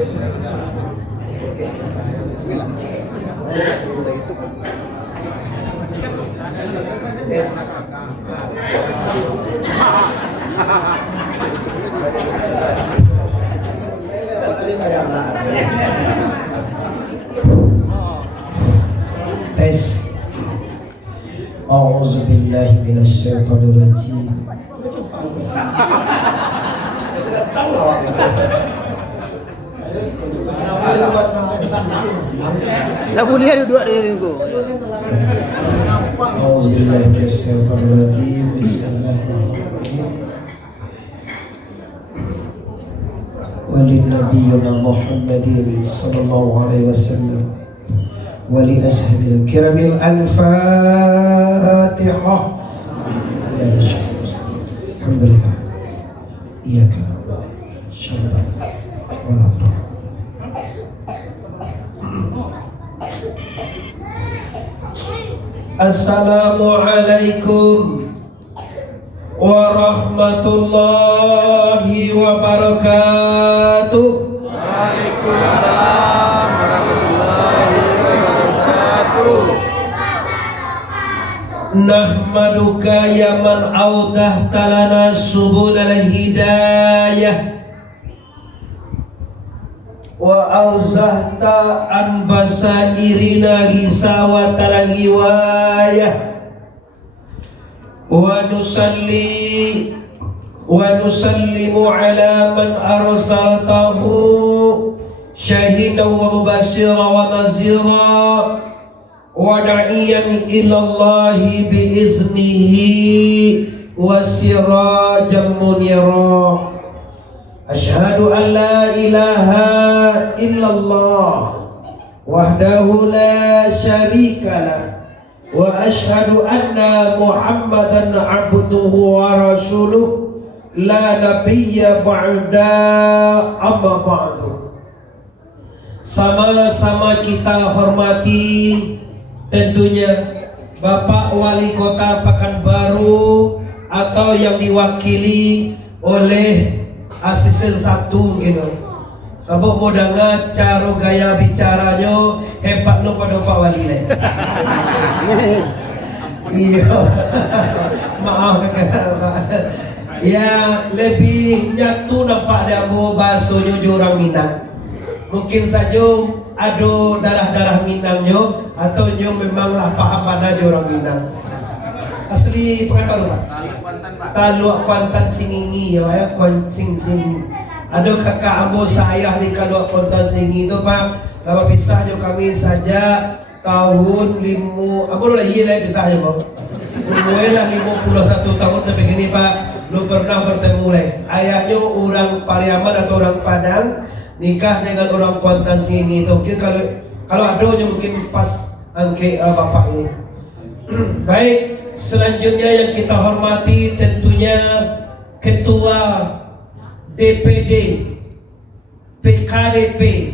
Tes. A'udzu billahi minasyaitonir rajim. Lagu dia dua dari itu. A'udzu billahi minasyaitonir rajim. Bismillahirrahmanirrahim. Walin nabiyyina Muhammadin sallallahu alaihi wasallam wa li ashabil kiramil al-Fatihah. Alhamdulillah. Iyyaka syaitan wala. Assalamualaikum warahmatullahi wabarakatuh. Waalaikumsalam warahmatullahi wabarakatuh. Nahmaduka ya man awdahta lana subulal hidayah wa auzahta an basairina hisawatal hiwayah wa nusalli wa nusallimu ala man arsaltahu syahidan wa mubashira wa nazira wa da'iyan ilallahi biiznihi wa sirajan munira. Asyhadu an la ilaha illallah wahdahu la syarikalah wa asyhadu anna Muhammadan abduhu wa rasuluh la nabiyya ba'da amma ba'du. Sama-sama kita hormati tentunya Bapak Wali Kota Pekanbaru atau yang diwakili oleh asisten satu gitu. Sabuk mau dengar cara gaya bicaranya hebat lo pada Pak Wali le. Iya. Maaf kakak. Ya lebih nyatu nampak dia mau bahasanya orang Minang. Mungkin saja ada darah-darah Minangnya atau nyo memanglah paham mana orang Minang. Asli Pekanbaru Pak. Taluk Kuantan Singingi ya Pak, Sing. Ada kakak ambo saya di Taluk Kuantan Singingi itu Pak. Lama pisahnya kami saja tahun ambo lah iya lah pisahnya Pak. Mulai lah 51 tahun sampai gini Pak. Belum pernah bertemu lagi. Ayahnya orang Pariaman atau orang Padang nikah dengan orang Kuantan Singingi itu. Mungkin kalau ada mungkin pas angke bapak ini. Baik. Selanjutnya yang kita hormati tentunya Ketua DPD PKDP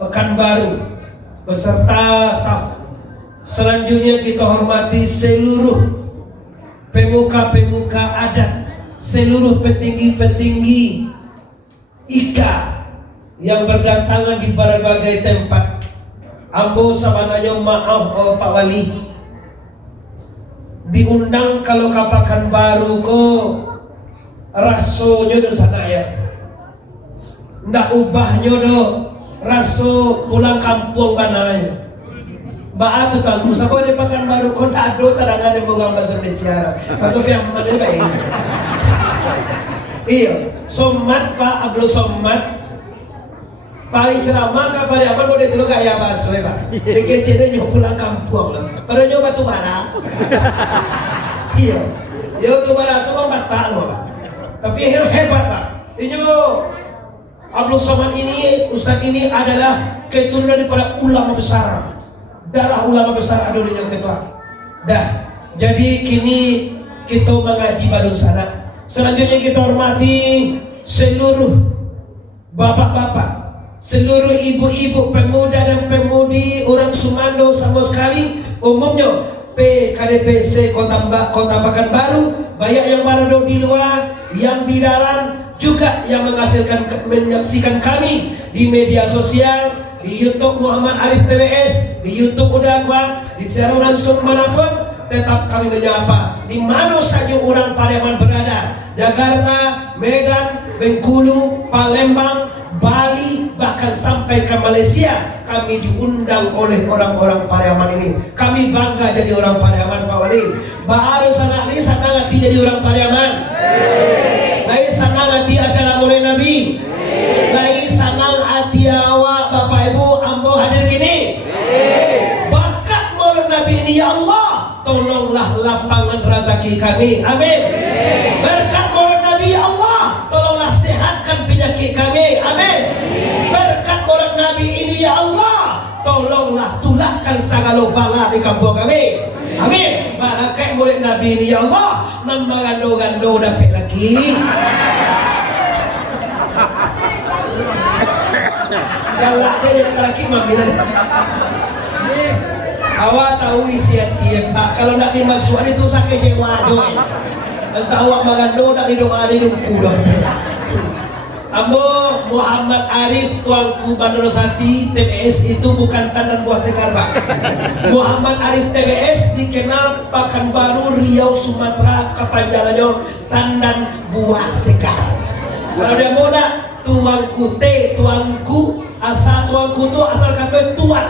Pekanbaru beserta staf. Selanjutnya kita hormati seluruh pemuka-pemuka adat, seluruh petinggi-petinggi IKA yang berdatangan di berbagai tempat. Ambo sabananya maaf Pak Wali diundang kalau ke Pekanbaru ko rasonya do sana ya ndak ubahnya do raso pulang kampung mana ya ba atu tangku sabo di Pekanbaru ko ndak ada tarangan yang bogang bahasa Indonesia kaso yang mana baik iya somat Pak Abdul Somat paling ceramah kapan apa mau dulu gaya bahasa Pak dikecilnya nyoba pulang kampung lah pada nyoba batu bara iya batu bara itu kan batak loh Pak tapi hebat Pak ini Abdul Somad ini Ustadz ini adalah keturunan daripada ulama besar, darah ulama besar ada yang ketua dah jadi kini kita mengaji baru sana. Selanjutnya kita hormati seluruh bapak-bapak, seluruh ibu-ibu, pemuda dan pemudi orang Sumando sama sekali, umumnya PKDPC Kota Pekanbaru, banyak yang berada di luar, yang di dalam, juga yang menyaksikan kami di media sosial, di YouTube Muhammad Arif TBS, di YouTube Udakwa, di siaran langsung manapun, tetap kami menyapa di mana saja orang Pariaman berada, Jakarta, Medan, Bengkulu, Palembang, Bali, bahkan sampai ke Malaysia, kami diundang oleh orang-orang Pariaman ini. Kami bangga jadi orang Pariaman, Pak Wali. Baru sangat ni senang hati jadi orang Pariaman. Lai senang hati acara mulai Nabi. Lai senang hati awak Bapak Ibu ambo hadir kini. Bakat mulai Nabi ini, ya Allah, tolonglah lapangan rezeki kami. Amin. Berkat mulai Nabi, ya Allah, tolonglah sehatkan penyakit kami. Amin. Berkat mulai Nabi ini, ya Allah, tolonglah tulakkan segala bala di kampung kami. Amin. Barakat murid Nabi ini, ya Allah, memagando-gando dapat lagi. Galak aja yang lagi mambil. Awak tahu isi hati Pak. Kalau nak dimasukkan itu sakit cewa doa. Entah awak magando nak didoa di kuda saja. Ambo Muhammad Arif tuanku Bandar Sati TBS itu bukan tandan buah segar Pak. Muhammad Arif TBS dikenal Pekanbaru, Riau, Sumatera, kepanjangannya tandan buah segar. Kalau dia mau nak tuanku tuanku tu asal kata tuan.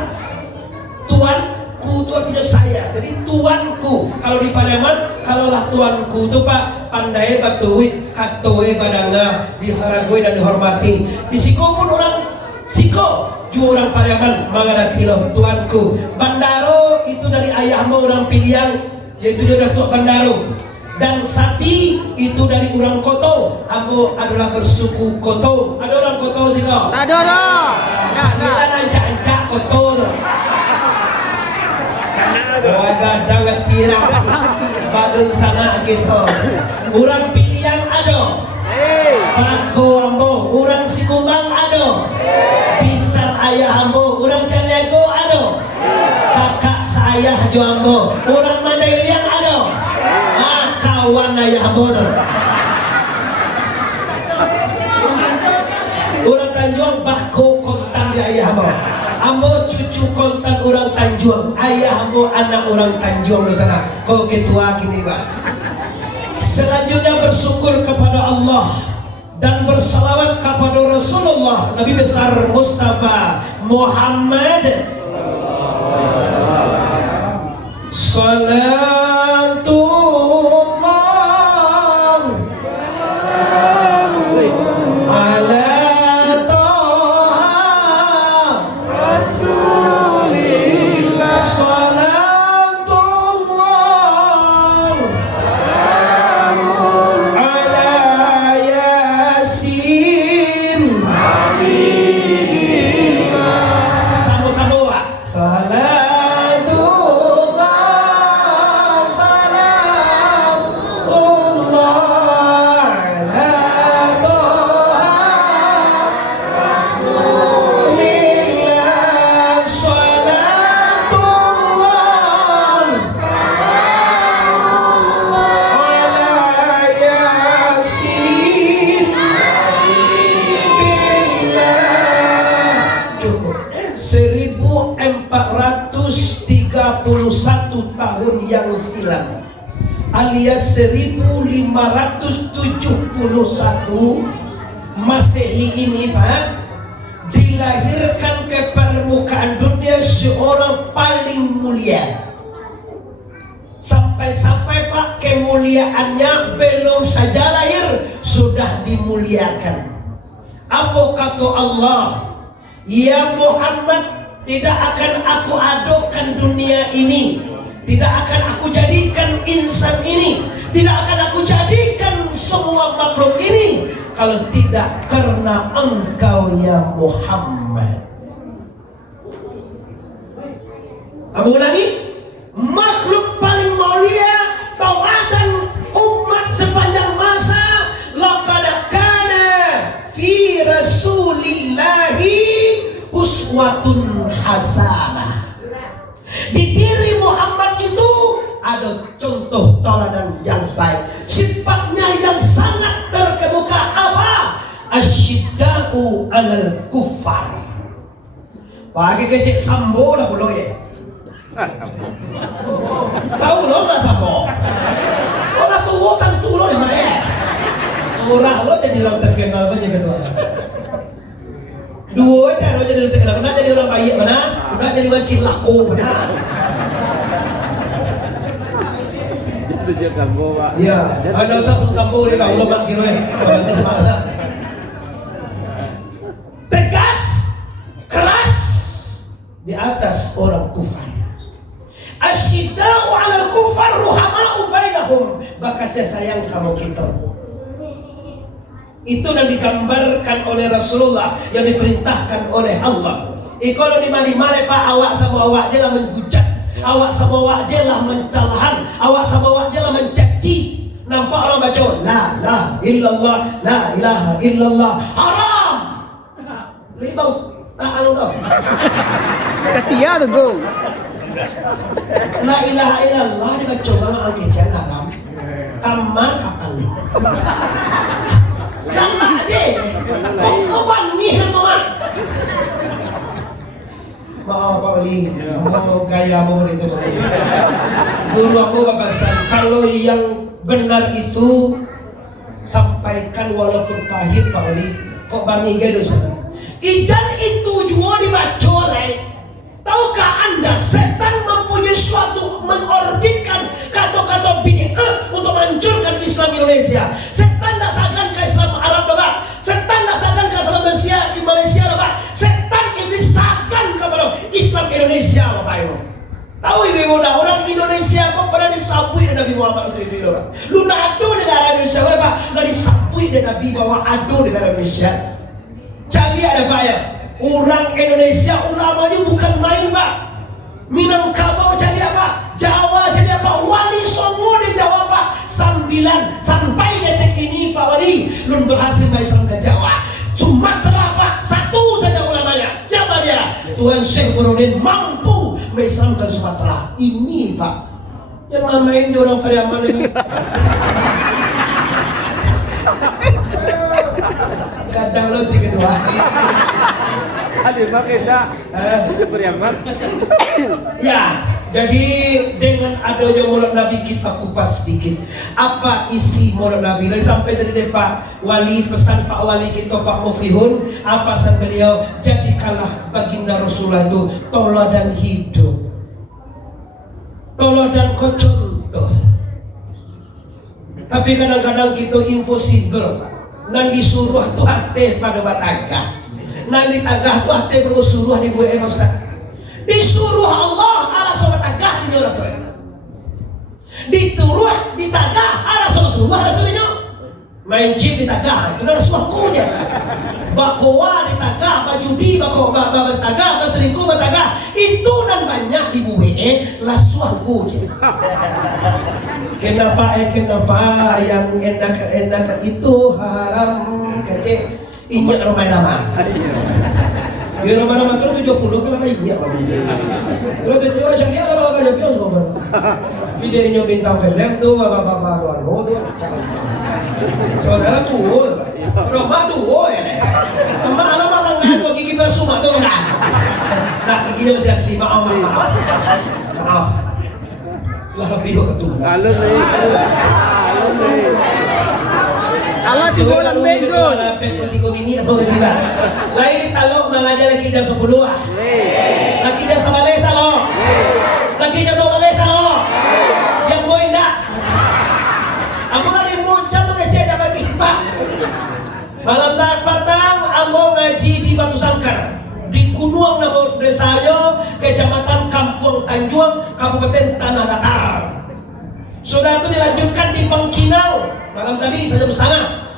Tuanku itu artinya saya. Jadi tuanku kalau di Pariaman, kalaulah tuanku itu Pak pandai batuwi katowe badanga dihargai dan dihormati. Di Siko pun orang Siko juga orang Pariaman mengerti loh tuanku. Bandaro itu dari ayahmu orang pilihan, yaitu dia Datuk Bandaro. Dan Sati itu dari orang Koto. Ambo adalah bersuku Koto. Ada orang Koto Siko? Ada. Jangan ancak-ancak Koto tu. Gadang kira badun sana gitu. Orang pilihan ada. Bako ambo, orang Sikumbang ada. Pisang ayah ambo, orang Caniago ada. Kakak saya jo ambo, orang Mandailing ada. Kawan ayah ambo tu. Orang Tanjung bako kontan di ayah ambo. Ambo cucu kontan orang Tanjung, ayah ambo anak orang Tanjung di sana. Kau ketua kini Pak. Selanjutnya bersyukur kepada Allah dan bersalawat kepada Rasulullah Nabi besar Mustafa Muhammad. Salatullah ala tahun yang silam alias 1571 Masehi ini Pak, dilahirkan ke permukaan dunia seorang paling mulia. Sampai-sampai Pak kemuliaannya belum saja lahir sudah dimuliakan. Apa kata Allah? Ya Muhammad, tidak akan aku adokan dunia ini, tidak akan aku jadikan insan ini, tidak akan aku jadikan semua makhluk ini kalau tidak karena engkau ya Muhammad. Aku ulangi, makhluk paling mulia tauladan umat sepanjang masa. Laqad kana fi rasulillahi uswatun hasanah. Di diri Muhammad itu ada contoh tauladan yang baik, sifatnya yang sangat terkemuka. Apa? asyidda'u 'alal kuffar. Bagi kecik sambo lah bolo ya. Tahu lo nggak sambo? Orang tua kan tulo di mana ya? Orang lo jadi orang terkenal aja gitu. Dua cara lo jadi orang terkenal. Mana jadi orang baik mana? Mana jadi orang cilako mana? Itu je sambo, Pak. Iya, ada sambo dia kau lo mak kira bantu semangat. Tegas, keras di atas orang kufar. Asyidda'u 'alal kufar ruhama'u bainahum. Maka saya sayang sama kita. Itu yang digambarkan oleh Rasulullah, yang diperintahkan oleh Allah. Kalau di mana-mana Pak, awak sama awak je lah menghujat, awak sama awak je lah mencelahan, awak sama awak je lah mencaci. Nampak orang baca la ilaha illallah, la ilaha illallah, haram. Ribau taang kau. Kasihan tu. La ilaha illallah dibaca nama angkejan haram. Kama kapal. Kama aje. Kau bani nama. Maaf Pak Oli, mau gaya mau itu. Guru aku bapasan, kalau yang benar itu sampaikan walaupun pahit Pak Oli. Kok bani gaya dosa? Ijan itu juga dibaca oleh. Tahukah Anda setan mempunyai suatu mengorbitkan kata-kata bid'ah untuk menghancurkan Islam Indonesia. Setan tak seakan ke Islam Arab Bapak. Setan tak seakan ke Islam Malaysia Bapak. Setan iblis seakan kepada Islam Indonesia Bapak Ibu. Tahu ibu orang Indonesia kok pernah disapui dengan Nabi Muhammad untuk itu Bapak. Lu nak adu negara Indonesia Bapak, nggak disapui dengan Nabi bahwa adu negara Indonesia. Jadi ada Pak ya. Orang Indonesia ulamanya bukan main Pak. Minangkabau jadi apa? Jawa jadi apa? Wali Songo di Jawa Pak. 9 sampai detik ini Pak Wali belum berhasil Islam ke Jawa. Sumatera Pak, satu saja ulamanya. Siapa dia? Tuan Syekh Burhanuddin mampu mengislamkan Sumatera. Ini Pak. Jangan main di orang Pariaman ini. Kadang lo tiga dua. Ada pakai dah. Itu beriaman. Ya, jadi dengan adanya Maulid Nabi kita kupas sedikit. Apa isi Maulid Nabi? Dari sampai tadi Pak Wali, pesan Pak Wali kita Pak Muflihun, apa pesan beliau? Jadikanlah baginda Rasulullah itu toladan hidup, toladan contoh. Tapi kadang-kadang kita impossible Pak. Nan disuruh tu hati pada batagah. Nan ditagah tu hati berusuruh di buat Ustaz. Disuruh Allah ala sobat tagah di orang sobat. Dituruh ditagah ala sobat suruh ala sobatnya. Main jin ditagah itu adalah suakunya. Bakowa ditagah, bajudi bakowa bertagah, berselingkuh bertagah. Itu nan banyak di buat lah suakunya. Kenapa yang enak itu haram kecil inyak ramai-ramai. Ya ramai-ramai terus 70 kalau kayak inyak lagi. Terus itu macam dia kalau kayak biasa loh. Videonya bintang film tuh bapak-bapak luar tuh. Saudara tuh, rumah tuh ya deh. Mana makan nggak gigi bersuma tuh kan? Nah giginya masih asli maaf. Lebih ketua. Alun ni. Allah si bolang minggu. Pertigo mini apa kita? Lain talok mengajar lagi jam 10 ah. Lagi jam 9 talok. Lagi jam 12 talok. Yang boy enggak. Aku lagi muncul mengecek dah bagi Pak. Malam petang ambo ngaji di Batu Sangkar. Di Kunuang nama desanya, Kecamatan Kampung Tanjuang, Kabupaten Tanah Datar. Sudah itu dilanjutkan di Bangkinang malam tadi 1:30.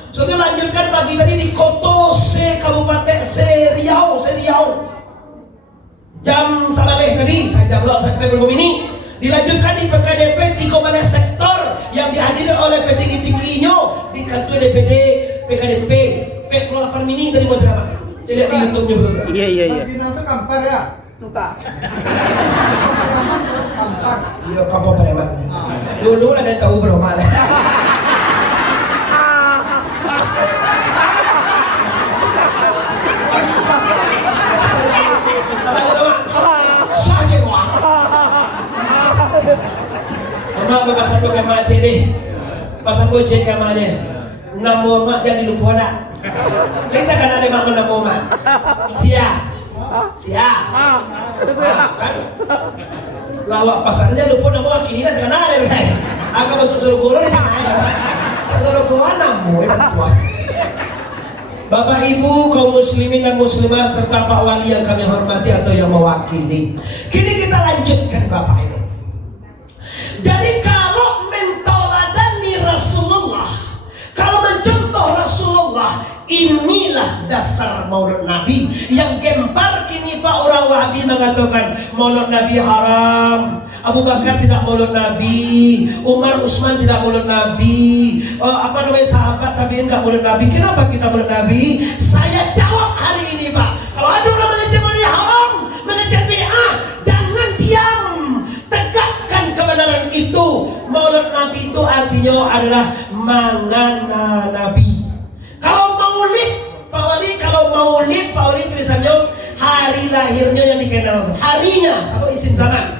Sudah dilanjutkan pagi tadi di Koto Kabupaten Riau. Jam 9 tadi saya jam sampai belum ini. Dilanjutkan di PKDP 3 sektor yang dihadiri oleh petinggi-tingginya di kantor DPD PKDP P08 Mini tadi buat apa? Saya lihat di YouTube-nya betul. Iya. Di nanti kampar ya? Luka. Kampar. Iya, kampung Pariaman. Dulu ada yang tahu berapa lah. Kalau pasang gue kemana deh, pasang gue cek kemana? Namo mak jangan dilupa nak. Kita kan ada mak namo mak. Sia, kan? Lawak pasarnya lupa namo kini nak jangan ada deh. Agak masuk suruh guru di sana. Suruh guru namo yang tua. Bapak Ibu kaum muslimin dan muslimat serta Pak Wali yang kami hormati atau yang mewakili. Kini kita lanjutkan Bapak Ibu. Jadi kalau mentoladani Rasulullah, kalau mencontoh Rasulullah, inilah dasar Maulid Nabi. Yang gempar kini Pak orang Wahabi mengatakan Maulid Nabi haram, Abu Bakar tidak Maulid Nabi, Umar Utsman tidak Maulid Nabi, sahabat tabi'in nggak Maulid Nabi. Kenapa kita Maulid Nabi? Saya jawab hari ini Pak, kalau ada orang mengecam Maulid haram, mengecam bid'ah, jangan diam, tegakkan kebenaran itu. Maulid Nabi itu artinya adalah mangana Nabi. Kalau maulid Pak Wali, Pak Wali tulisannya hari lahirnya yang dikenal, harinya sama isim zaman.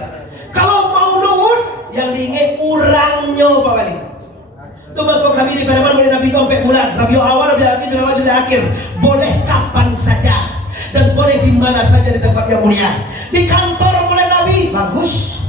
Kalau maulud yang diingat urangnya Pak Wali. Itu maka kami di Pademan Maulid Nabi itu sampai bulan Rabiul Awal, Rabiul Akhir, dan Rabiul Akhir. Boleh kapan saja dan boleh di mana saja di tempat yang mulia. Di kantor Maulid Nabi bagus,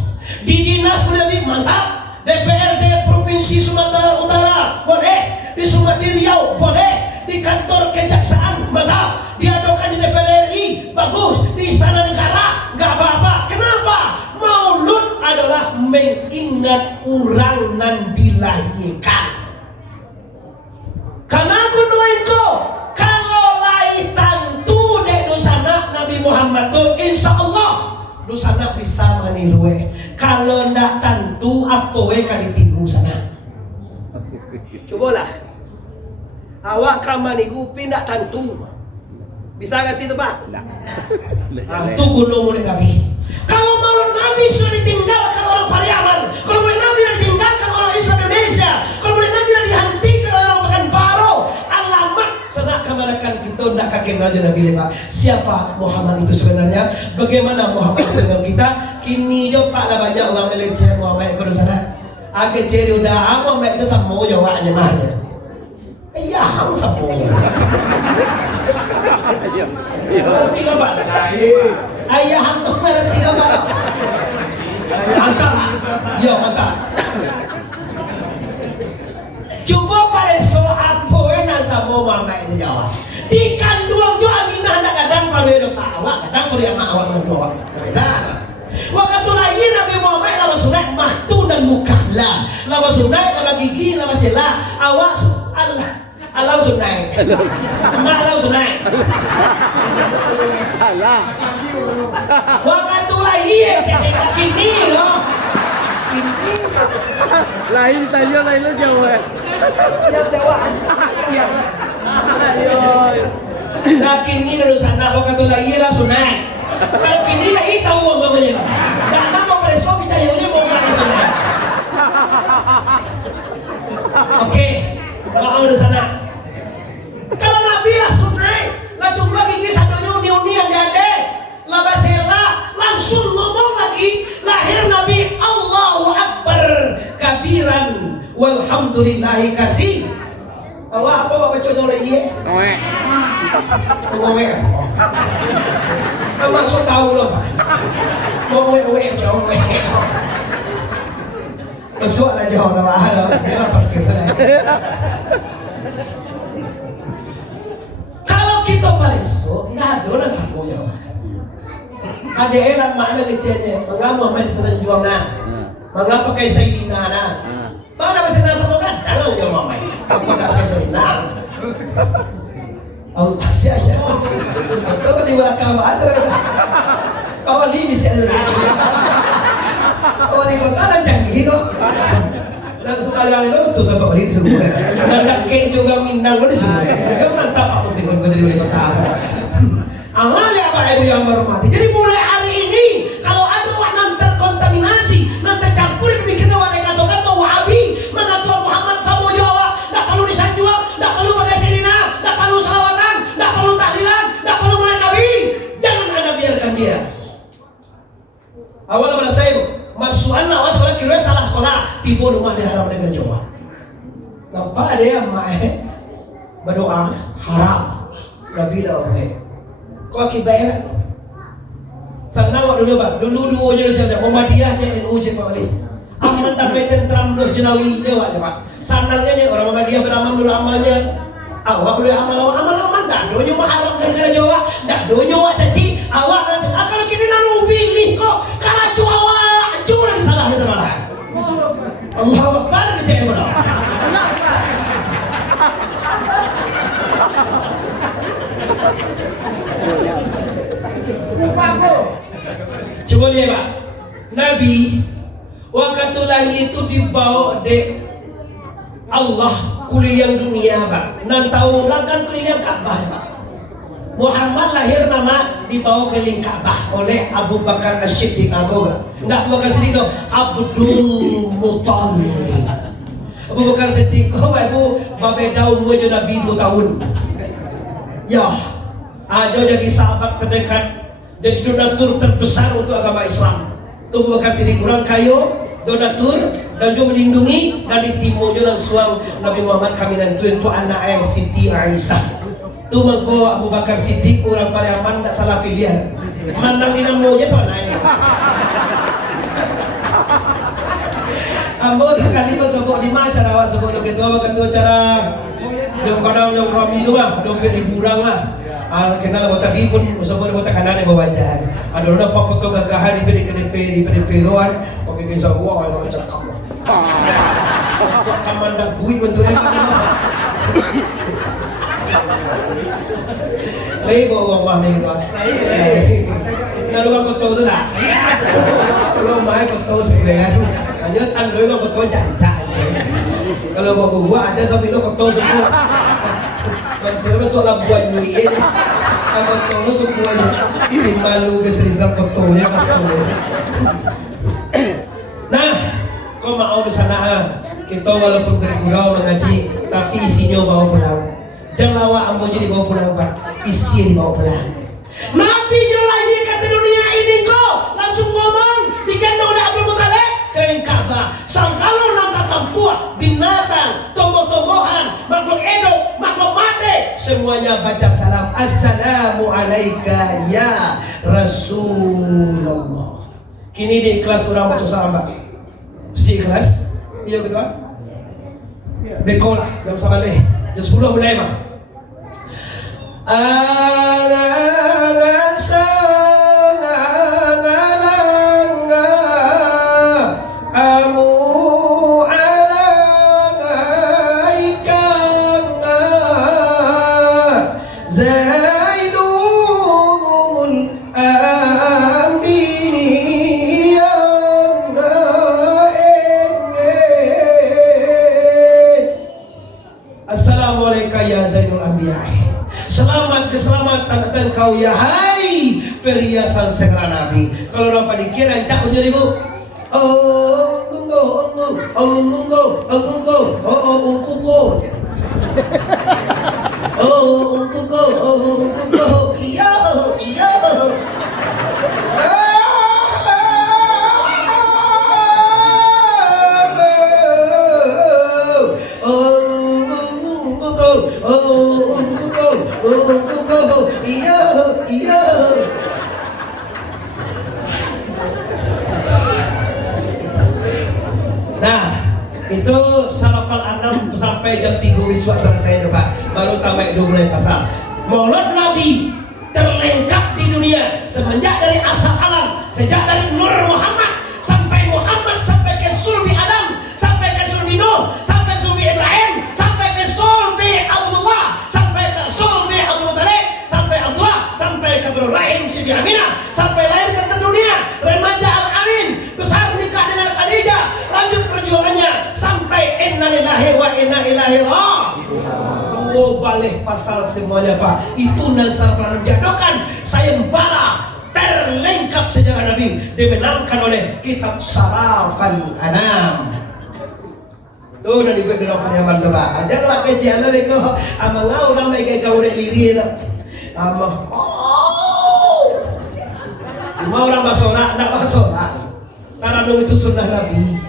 di dinas Maulid Nabi mantap, DPRD Provinsi Sumatera Utara boleh, di Riau boleh, di kantor kejaksaan mantap, diadakan di DPR RI bagus, di Istana Negara nggak apa-apa. Kenapa? Maulud adalah mengingat orang nan dilahirkan. Karena aku doaiko kalau lai tantu dek dosana Nabi Muhammad tuh insya Allah dosana bisa menirue. Kalau ndak tantu apa kan ditiru sana. Cobalah awak kamaniku pindah tantu bisa ngerti itu Pak? Itu gunung Maulid Nabi. Kalau Maulid Nabi sudah ditinggalkan orang Pariaman, kalau Maulid Nabi sudah ditinggalkan orang Islam Indonesia, kalau Maulid Nabi sudah dihentikan oleh orang Pekanbaru, alamat senak kemanakan kita tidak kakek Raja Nabi Pak. Siapa Muhammad itu sebenarnya? Bagaimana Muhammad itu dengan kita? Kini jo Pak lah banyak orang meleceh Muhammad ke sana. Agak ceri udah Muhammad itu sama jawabnya mah aja. Iya, hang semua. Ngerti nggak Pak? Ayah hang tuh ngerti nggak Pak? Mantap, yo mantap. Coba pada soal poin sama mama itu jawab. Di kandung jo Aminah nak kadang paru hidup awak, kadang paru yang awak menjual. Beda. Waktu lagi Nabi Muhammad lama sunat mahtu dan mukalla, lama sunat lama gigi lama celah. Awak Allah sunai, mak Allah sunai. Allah. Waktu lahir jadi kini loh. Lahir tanya lahir lo jauh. Siap dewasa. Siap. Ayo. Nah kini lalu sana waktu lahir lah sunai. Kalau kini lagi tahu bangunnya. Tak nama pada sopi cayanya mau makan sunai. Oke, mau di sana. Kalau Nabi lah sunai, lah jumlah gigi satunya uni yang diade, lah bacela, langsung ngomong lagi lahir Nabi Allahu Akbar kabiran walhamdulillahi kasih. Awak apa baca tu lagi? Oe. Oe. Kamu masuk tahu loh Pak. Oe jauh. Besok lah jauh nama ada, dia dapat kita. Kita palsu, nggak ada orang sakunya. Ada elang mana kecilnya, mengapa main sedang jual na, mengapa pakai Sayyidina na, mana masih nasa makan, dalam jual mama. Aku tak pakai Sayyidina. Aku kasih aja. Tahu di belakang aja. Kau ini bisa ada. Kau ini kota dan canggih kok. Dan sekalian itu betul sampai beli di semua. Dan kakek juga Minang di semua. Ya mantap aku di wali kota. Allah lihat Bapak Ibu yang berhormati. Jadi mulai hari ini kalau ada orang terkontaminasi, nanti campur bikin orang yang kata-kata Wahabi, mengatur Muhammad sama Jawa, tak perlu disanjung, tak perlu pakai sirina, tak perlu salawatan, tak perlu tahlilan, tak perlu mulai Nabi. Jangan Anda biarkan dia. Awal pada saya, masukan awas kalau kira salah sekolah, tiba rumah di haram negara Jawa. Nampak dia mai berdoa haram. Nabi dah boleh. Kau akibatnya senang waktu dulu pak. Dulu dua je saja. Muhammadiyah je NU je pak Ali. Aman tapi tentram loh jenawi je pak. Senangnya ni orang Muhammadiyah beramal dulu amalnya. Awak boleh amal dah. Donya haram negara Jawa. Dah donya awak caci. Awak kalau kini nak pilih kok. Kalau awak cuma disalah. Allahu Akbar kecil mana? Coba lihat pak, Nabi waktu lahir itu dibawa de Allah keliling dunia pak. Nan tahu orang kan keliling Ka'bah pak. Muhammad lahir nama dibawa keliling Ka'bah oleh Abu Bakar As-Siddiq. Enggak Abu Bakar Siddiq dong, Abdul Muttalib. Abu Bakar Siddiq kau ibu babe daun je Nabi 2 tahun. Ya, aja jadi sahabat terdekat, jadi donatur terbesar untuk agama Islam. Tu Abu Bakar Siddiq orang kayo, donatur dan juga melindungi dan ditimo je dan suang Nabi Muhammad kami dan tu anak Siti Aisyah. Tu mengko Abu Bakar Siddiq orang paling aman tak salah pilihan. Mandang di namo je soalnya. Ambo sekali bersebut di mana cara awak sebut lo ketua cara yang kadang yang rami itu mah dompet diburang lah. Kenal botak di pun bersebut botak kanan yang bawa jalan. Ada orang apa foto gagahan di PDP doan pakai kisah uang yang macam kamu. Kok kamanda gue bentuknya mana? Baik bawa uang mana itu? Nah lu kan foto tu tak? Lu main foto sebenarnya. Hanya tandoi kan foto jangan. Kalau bawa aja sampai itu foto semua. Betul lah buat nyuyi. Apa foto semuanya. Si malu besar fotonya pas fotonya. Nah, kau mau di sana kita walaupun bergurau mengaji, tapi isinya bawa pulang. Jangan awak ambo jadi bawa pulang pak, isi dibawa pulang. Nabi lahir kata dunia ini kau langsung ngomong digendong oleh Abdul Muttalib keliling Ka'bah. Sangkalo nangka tampuah binatang, tumbuh-tumbuhan, makhluk hidup, makhluk mati, semuanya baca salam. Assalamu alaika ya Rasulullah. Kini di kelas orang baca salam pak. Si kelas, iya betul. Bekolah jam sabaleh, jam 10 mulai mah. Keselamatan engkau ya hai perhiasan segala nabi. Kalau orang padikir rancak punya ibu. Oh iya. Iya. Nah, itu salafal anam sampai jam 3 wiswa selesai itu pak. Baru tamat itu mulai pasal. Maulid Nabi terlengkap di dunia semenjak dari asal alam, sejak dari Nur Muhammad sampai ke sulbi Adam, sampai ke sulbi Nuh, sampai ke sulbi Ibrahim, sampai ke sulbi Abdullah, sampai ke sulbi Abdul Muttalib, sampai Abdullah, sampai ke Rahim Siti Aminah, sampai lahir ke dunia remaja Al-Amin, besar nikah dengan Khadijah, lanjut perjuangannya sampai innalillahi wa inna ilaihi raji'un. Balik pasal semuanya pak. Itu nasar pernah menjadikan sayembara terlengkap sejarah Nabi dimenangkan oleh kitab Sarafal Anam. Tuh udah dibuat dengan penyaman tuh pak. Jangan pakai ciala mereka. Ama ngau ramai kayak kau udah liri itu. Ama cuma orang basorak, nak basorak. Taradung itu sunnah Nabi.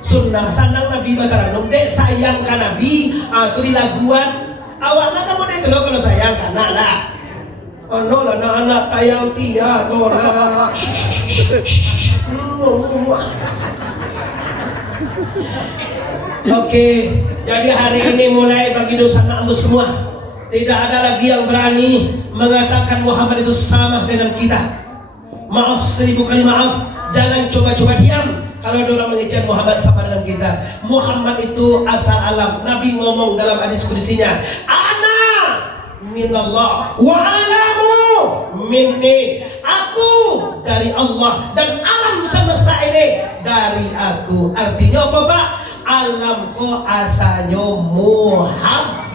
sunnah sanang Nabi Bataranum dek sayang kan Nabi itu di laguan awaknya kamu dek kalau sayang kan lah no lah anak tayang tia no lah Oke, jadi hari ini mulai bagi dosa anakmu semua tidak ada lagi yang berani mengatakan Muhammad itu sama dengan kita. Maaf 1000 kali maaf, jangan coba-coba diam kalau ada orang mengejar Muhammad sama dengan kita. Muhammad itu asal alam. Nabi ngomong dalam hadis kudusinya, Ana minallah wa alamu minni. Aku dari Allah dan alam semesta ini dari aku. Artinya apa Pak? Alam ko asalnya Muhammad.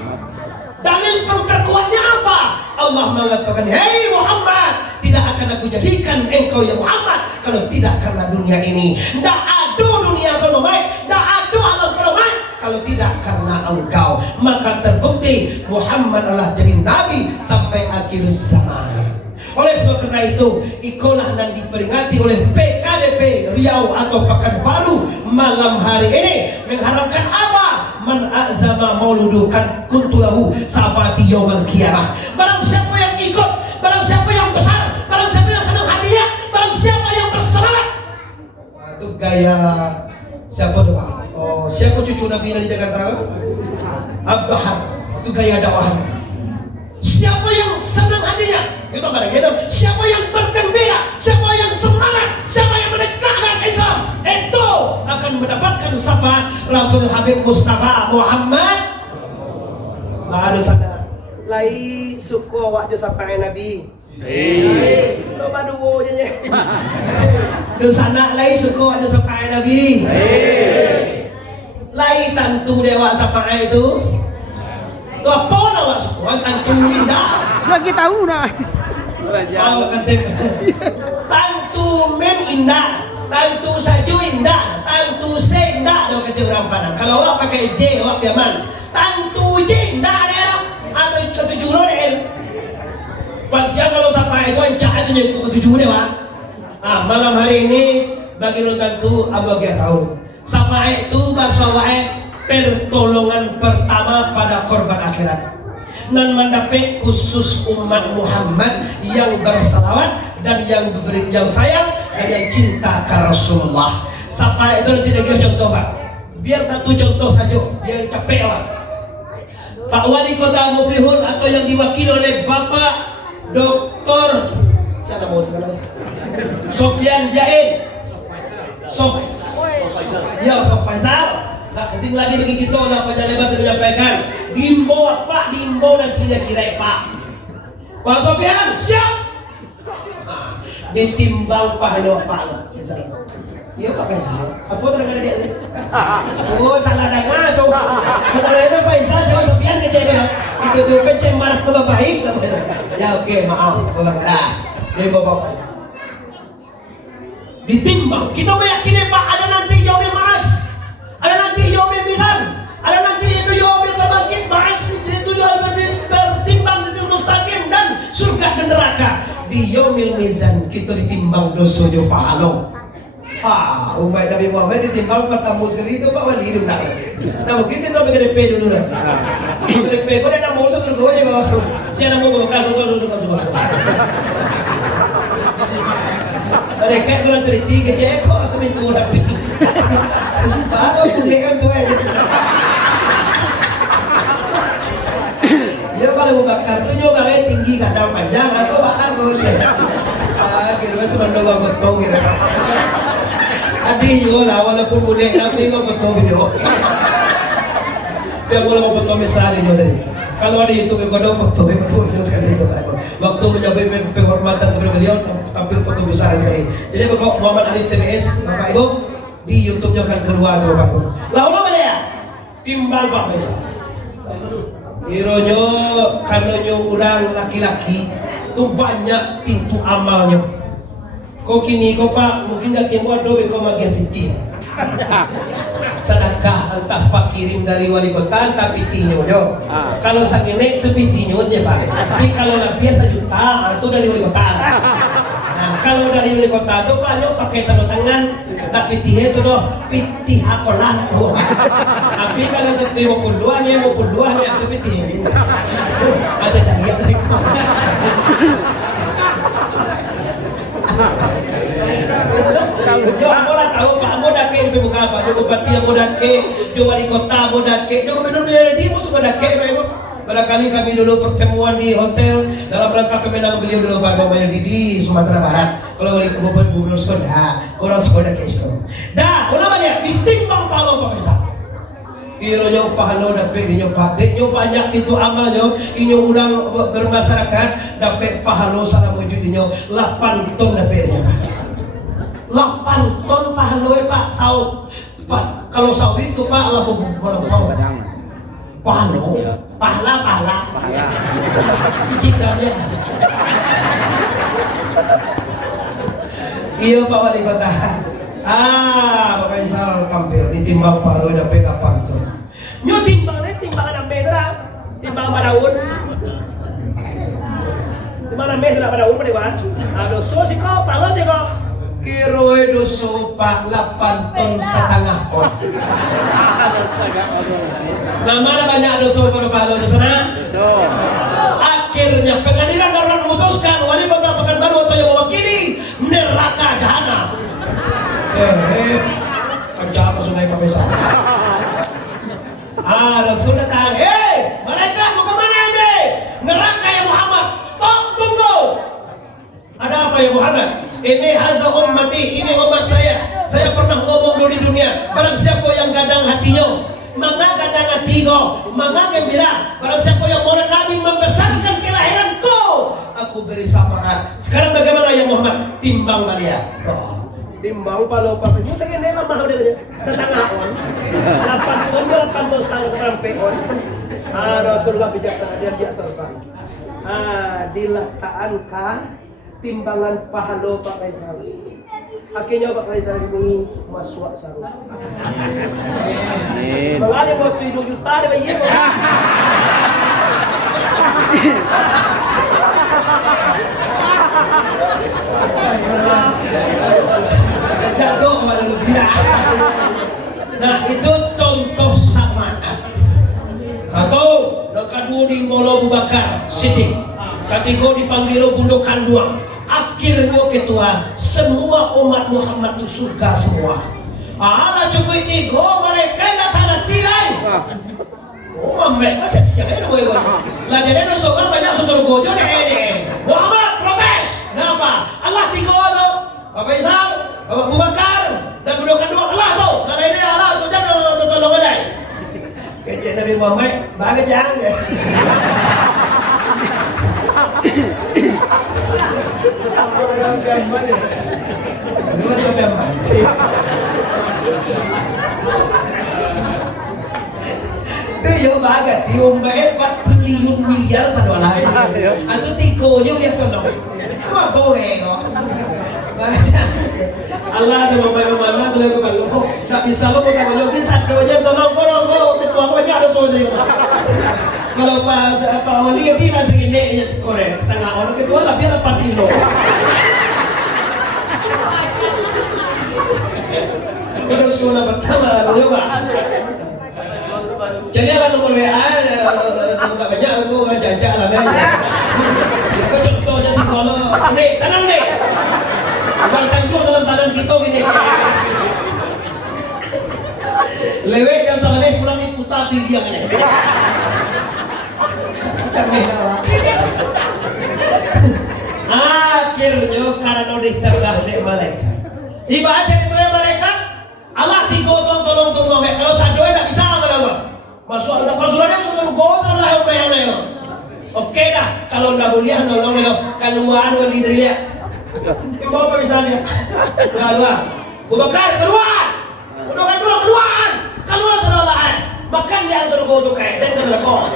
Dalil perkuatnya apa? Allah mengatakan, hei Muhammad, tidak akan aku jadikan engkau ya Muhammad kalau tidak karena dunia ini. Tidak ada dunia kalau baik, tidak ada alam kalau baik kalau tidak karena engkau. Maka terbukti Muhammad adalah jadi nabi sampai akhir zaman. Oleh sebab karena itu, ikolah dan diperingati oleh PKDP Riau atau Pekanbaru malam hari ini mengharapkan apa? Man a'zama mauludu kan kuntulahu safati yawmal qiyamah. Barang siapa yang ikut, barang siapa yang besar, barang siapa yang senang hatinya, barang siapa yang bersemangat. Itu gaya siapa tuh Pak? Oh, siapa cucu Nabi di Jakarta? Abdahar. Itu gaya dakwah. Siapa yang senang hatinya? Itu apa gitu? Siapa yang bergembira, siapa yang semangat, siapa yang menegakkan Islam, itu akan mendapatkan syafaat Rasul Habib Mustafa Muhammad. Baru sadar, lai suku waktu sampai Nabi. Coba dulu aja. Di sana lai suku waktu sampai Nabi. Lai tentu dewa sampai itu. Itu apa nama suku? Tentu indah. Lagi tahu nak. Tantu men indah, tantu saju indah, tantu se indah do kecil orang Padang. Kalau awak pakai J awak Yaman. Tantu J indah ada atau ketujuh deh. Bagian kalau sampai itu ancak itu yang ketujuh deh Pak. Malam hari ini bagi lo tantu abang dia tahu. Sampai itu bahasa wae pertolongan pertama pada korban akhirat. Dan mendapat khusus umat Muhammad yang bersalawat dan yang sayang dan yang cinta ke Rasulullah. Sampai itu tidak ada contoh Pak. Biar satu contoh saja, biar capek Pak. Pak Wali Kota Muflihun atau yang diwakili oleh Bapak Dr. siapa mau namanya? Sofyan Jaid. Sof Faisal. Nah, kesini lagi bagi kita nak pejabat menyampaikan diimbau apa? Diimbau dan tidak kira Pak. Pak Sofyan siap. Ditimbang pahala Pak. Iya Pak Faisal. Apa terdengar dia? Oh salah dengar tuh. Masalahnya Pak Faisal cuma Sofyan kecil. Itu tuh pencemar nama baik. Ya oke maaf Bapak Gara. Dia Bapak Faisal. Ditimbang. Kita meyakini Pak ada nanti yaumil ma'as. Ada nanti yaumil mizan, ada nanti itu yaumil berbangkit, bahas itu yaumil bertimbang di mustaqim dan surga dan neraka. Di yaumil mizan kita ditimbang dosa jo pahala. Umat Nabi Muhammad ditimbang pertama sekali itu Pak Wali itu nak. Nah mungkin kita PKDP dulu dah. PKDP kau dah nama usul dulu aja kau. Siapa nama bekas suka. Mereka itu nanti tiga cek kok aku minta rapi. Baru boleh kan tu aja. Ya kalau bakar tu juga kayak tinggi kadang panjang atau bakar tu aja. Kira sebanding orang betul kira. Adi juga lah walaupun boleh tapi kau betul video. Dia boleh mau betul misalnya juga tadi. Kalau ada YouTube kau dah betul sekali juga. Waktu menjabat penghormatan kepada beliau tampil foto besar sekali. Jadi kalau Muhammad Alif TBS Bapak Ibu di YouTube-nya akan keluar tuh Bapak Ibu. Lah ulama ya timbal Pak Faisal. Ironyo karena orang laki-laki tuh banyak pintu amalnya. Kau kini kau Pak mungkin gak timbul dobe kau magian piti. Sedekah entah Pak kirim dari wali kota entah pitinya yo. Kalau sakit itu pitinya aja Pak. Tapi kalau biasa juta itu dari wali kota. Nah kalau dari wali kota itu Pak nyo pakai tanda tangan, tak pitih itu doh, pitih akolah tuh. Tapi kalau setiap maupun duanya itu pitih gitu. Aja cari yang tadi. Yo aku lah tahu Pak mau dake ibu buka apa, jo bupati mau dake, jo wali kota mau dake, jo gubernur di mau suka dake Pak itu. Barangkali kami dulu pertemuan di hotel dalam rangka pemenang beliau dulu Pak Gubernur di Sumatera Barat. Kalau wali gubernur sekolah, kurang sekolah ke itu. Dah, ulah balik ditimbang palo Pak Faisal. Kira nyo pahalo dapat nyo padek nyo banyak itu amal nyo, inyo urang bermasyarakat dapat pahalo salah wujud nyo 8 ton dapat nyo. 8 ton pahalo Pak saut. Pak, kalau sawit itu Pak lah berapa tahun? Pahalo, pahala. Kicikannya. Iya Pak Wali Kota. Pak Faisal kampir ditimbang pahalo dapat 8 ton. Nyo timbangan meter, timbang Madaun. Timbangan meter Madaun pada Pak. Aduh, so sih kau, pahalo sih kau. Kiroe doso Pak 8 ton setengah on. Nama banyak doso pada pahalo di sana. Akhirnya pengadilan darurat memutuskan wali kota Pekanbaru atau yang mewakili neraka jahanam. Penjahat sungai Pak Faisal. Rasul datang. Malaikat mau kemana ini? Neraka ya Muhammad. Tunggu. Ada apa ya Muhammad? Ini haza ummati, ini umat saya. Saya pernah ngomong dulu di dunia. Barang siapa yang gadang hatinya, maka gadang hatinya, maka gembira. Barang siapa yang mau Nabi membesarkan kelahiranku, aku beri syafaat. Sekarang bagaimana ya Muhammad? Timbang balia. Timbang palo Pak. Ini segini lah mahal dia. Setengah on. 8 setengah on. Rasulullah bijaksana dia bijaksana. Diletankah timbangan pahalo Pak Faisal. Akhirnya Pak Faisal ini masuk sarung. Mengalir waktu 2 juta ada bayi. Jago malah lu gila. Nah itu contoh samaan. Satu, dekat di Molo Abu Bakar Siddiq. Ketika dipanggil Bunduk Kanduang, akhirnya ketua semua umat Muhammad itu surga semua. Allah cukup tiga mereka datang tirai. Mereka siapa boleh lah jadi dosokan banyak susur gojo deh. Muhammad protes. Kenapa? Allah tiga tu. Pak Faisal, Abu Bakar dan Bunduk Kanduang Allah tu. Karena ini Allah tu jangan tolong ada. Kecil Nabi Muhammad bagai jangan. Dua sampai empat. Itu ya bagai diombe 4 triliun miliar satu lain. Atau tikonya dia tolong. Apa boleh kok? Baca. Allah tu mama sudah kebalik. Tak bisa lo bukan lo bisa doanya tolong itu aku banyak ada saudara. Kalau Pak Wali bilang segini korek setengah orang kedua lah biar 4 kilo. Kudu suara pertama juga. Jadi kalau nomor WA nggak banyak aku ngajak lah aja. Aku contohnya sih kalau nih tenang nih. Abang tanjung dalam tangan kita gini. Lewek yang sama nih pulang nih putar dia aja. Canggih lah. Akhirnya karena di tengah dek malaikat. Dibaca itu ya malaikat. Allah tolong kalau sadoy tak bisa kalau masuk ada konsulannya sudah go lah yang oke dah kalau ndak boleh nolong keluar wali dari dia. Yang bawa apa misalnya? Keluar. Bakar keluar. Udah keluar saudara. Makan dia suruh go tuh kayak dan kena kau.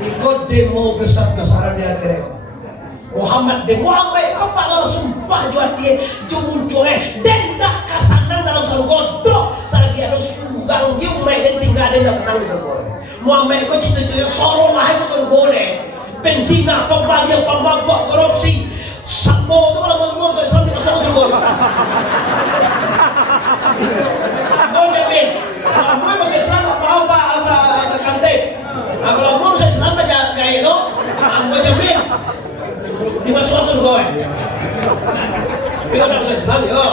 Ikut demo besar-besaran dia akhirnya. Muhammad kau pak sumpah jual dia munculnya dendak kasanang dalam satu godok selagi ada sugang dia main tinggal dendak senang di satu Muhammad kau cita-cita sorong lah itu satu boleh benzina pembagian pemabuk korupsi semua itu kalau Mau Kevin, mau masuk Islam mau apa kantin? Kalau mau masuk Islam baca kayak itu, mau jamin dimasukin gue. Tapi kalau masuk Islam yo,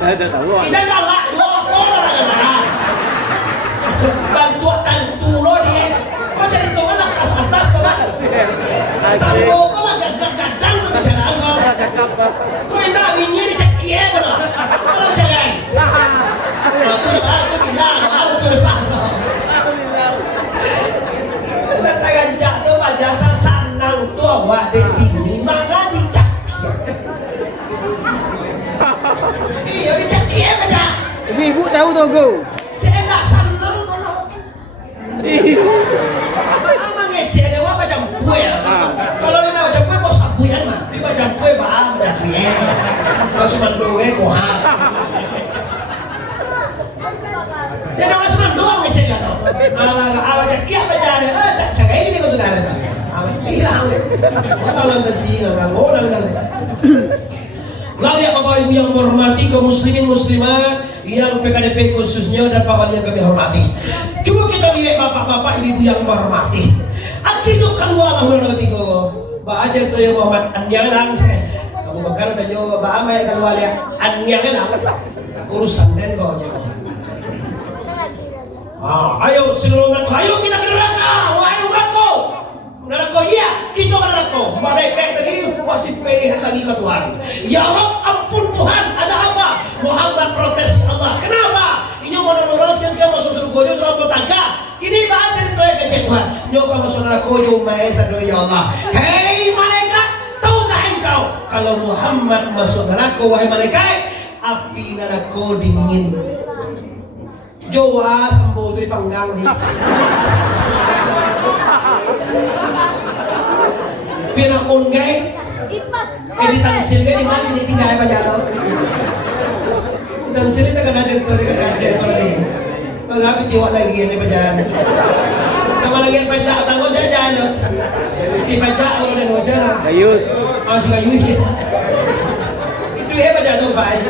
Ada tahu. kita galak yo, orang galak. Bantu lo dia, kau cari tolong lah ke atas kau lah. Asik. Sampo kau lah gadang bicara kau. Kakak. Kau hendak bini di cekia kau lah. Kau lah cerai. Itu depan, itu pindah, itu depan. Kalau saya jatuh pada jasa sanang tua wadah bini mana dicak. Iya dicekia aja. Tapi ibu tahu tu go. Saya nak senang kalau ama ngecek dia wah macam kue. Kalau dia nak macam kue bos sabuyan mah. Dia macam kue bah macam kue. Kau cuma doe kohang. Dia nak cuma doang ngecek dia tu. Awak cekik apa jadi? Tak cakap ini kau sudah ada. Awak hilang deh. Kalau nanti sih nggak orang dah. Lalu ya Bapak Ibu yang menghormati kaum muslimin muslimat yang PKDP khususnya dan Pak Wali yang kami hormati. Coba kita lihat bapak-bapak ibu-ibu yang menghormati. Akhirnya keluar lah orang tiga. Pak Ajar tu yang Muhammad Anyalang saya. Abu Bakar dan Jawa Bapak Amai keluar lihat Anyalang urusan dan kau jawab. Ayo siluman kau, ayo kita ke neraka. Wahai umatku. Neraka iya, kita ke neraka. Mereka tadi masih pengen lagi ke Tuhan. Ya Rob, ampun Tuhan, ada apa? Muhammad protes Allah. Kenapa? Ini mau nuruskan sekarang masuk surga, sudah bertangga. Kini baca cerita ke Tuhan. Nyoka masuk neraka, Maha Esa ya Allah. Hei malaikat, tahukah engkau kalau Muhammad masuk neraka, wahai malaikat, api neraka dingin. Jawa sambo dari panggang ni. Pina ungay, editan silga ni makin ditinggal apa jalo. Dan sini tak kena cerita dengan dia pada ni. Pagapit tiwak lagi ni pajan. Nama lagi yang pajak tanggo saya jalo. Di pajak orang dan wajah. Ayus. Masih ayus kita. Itu he pajak tu baik.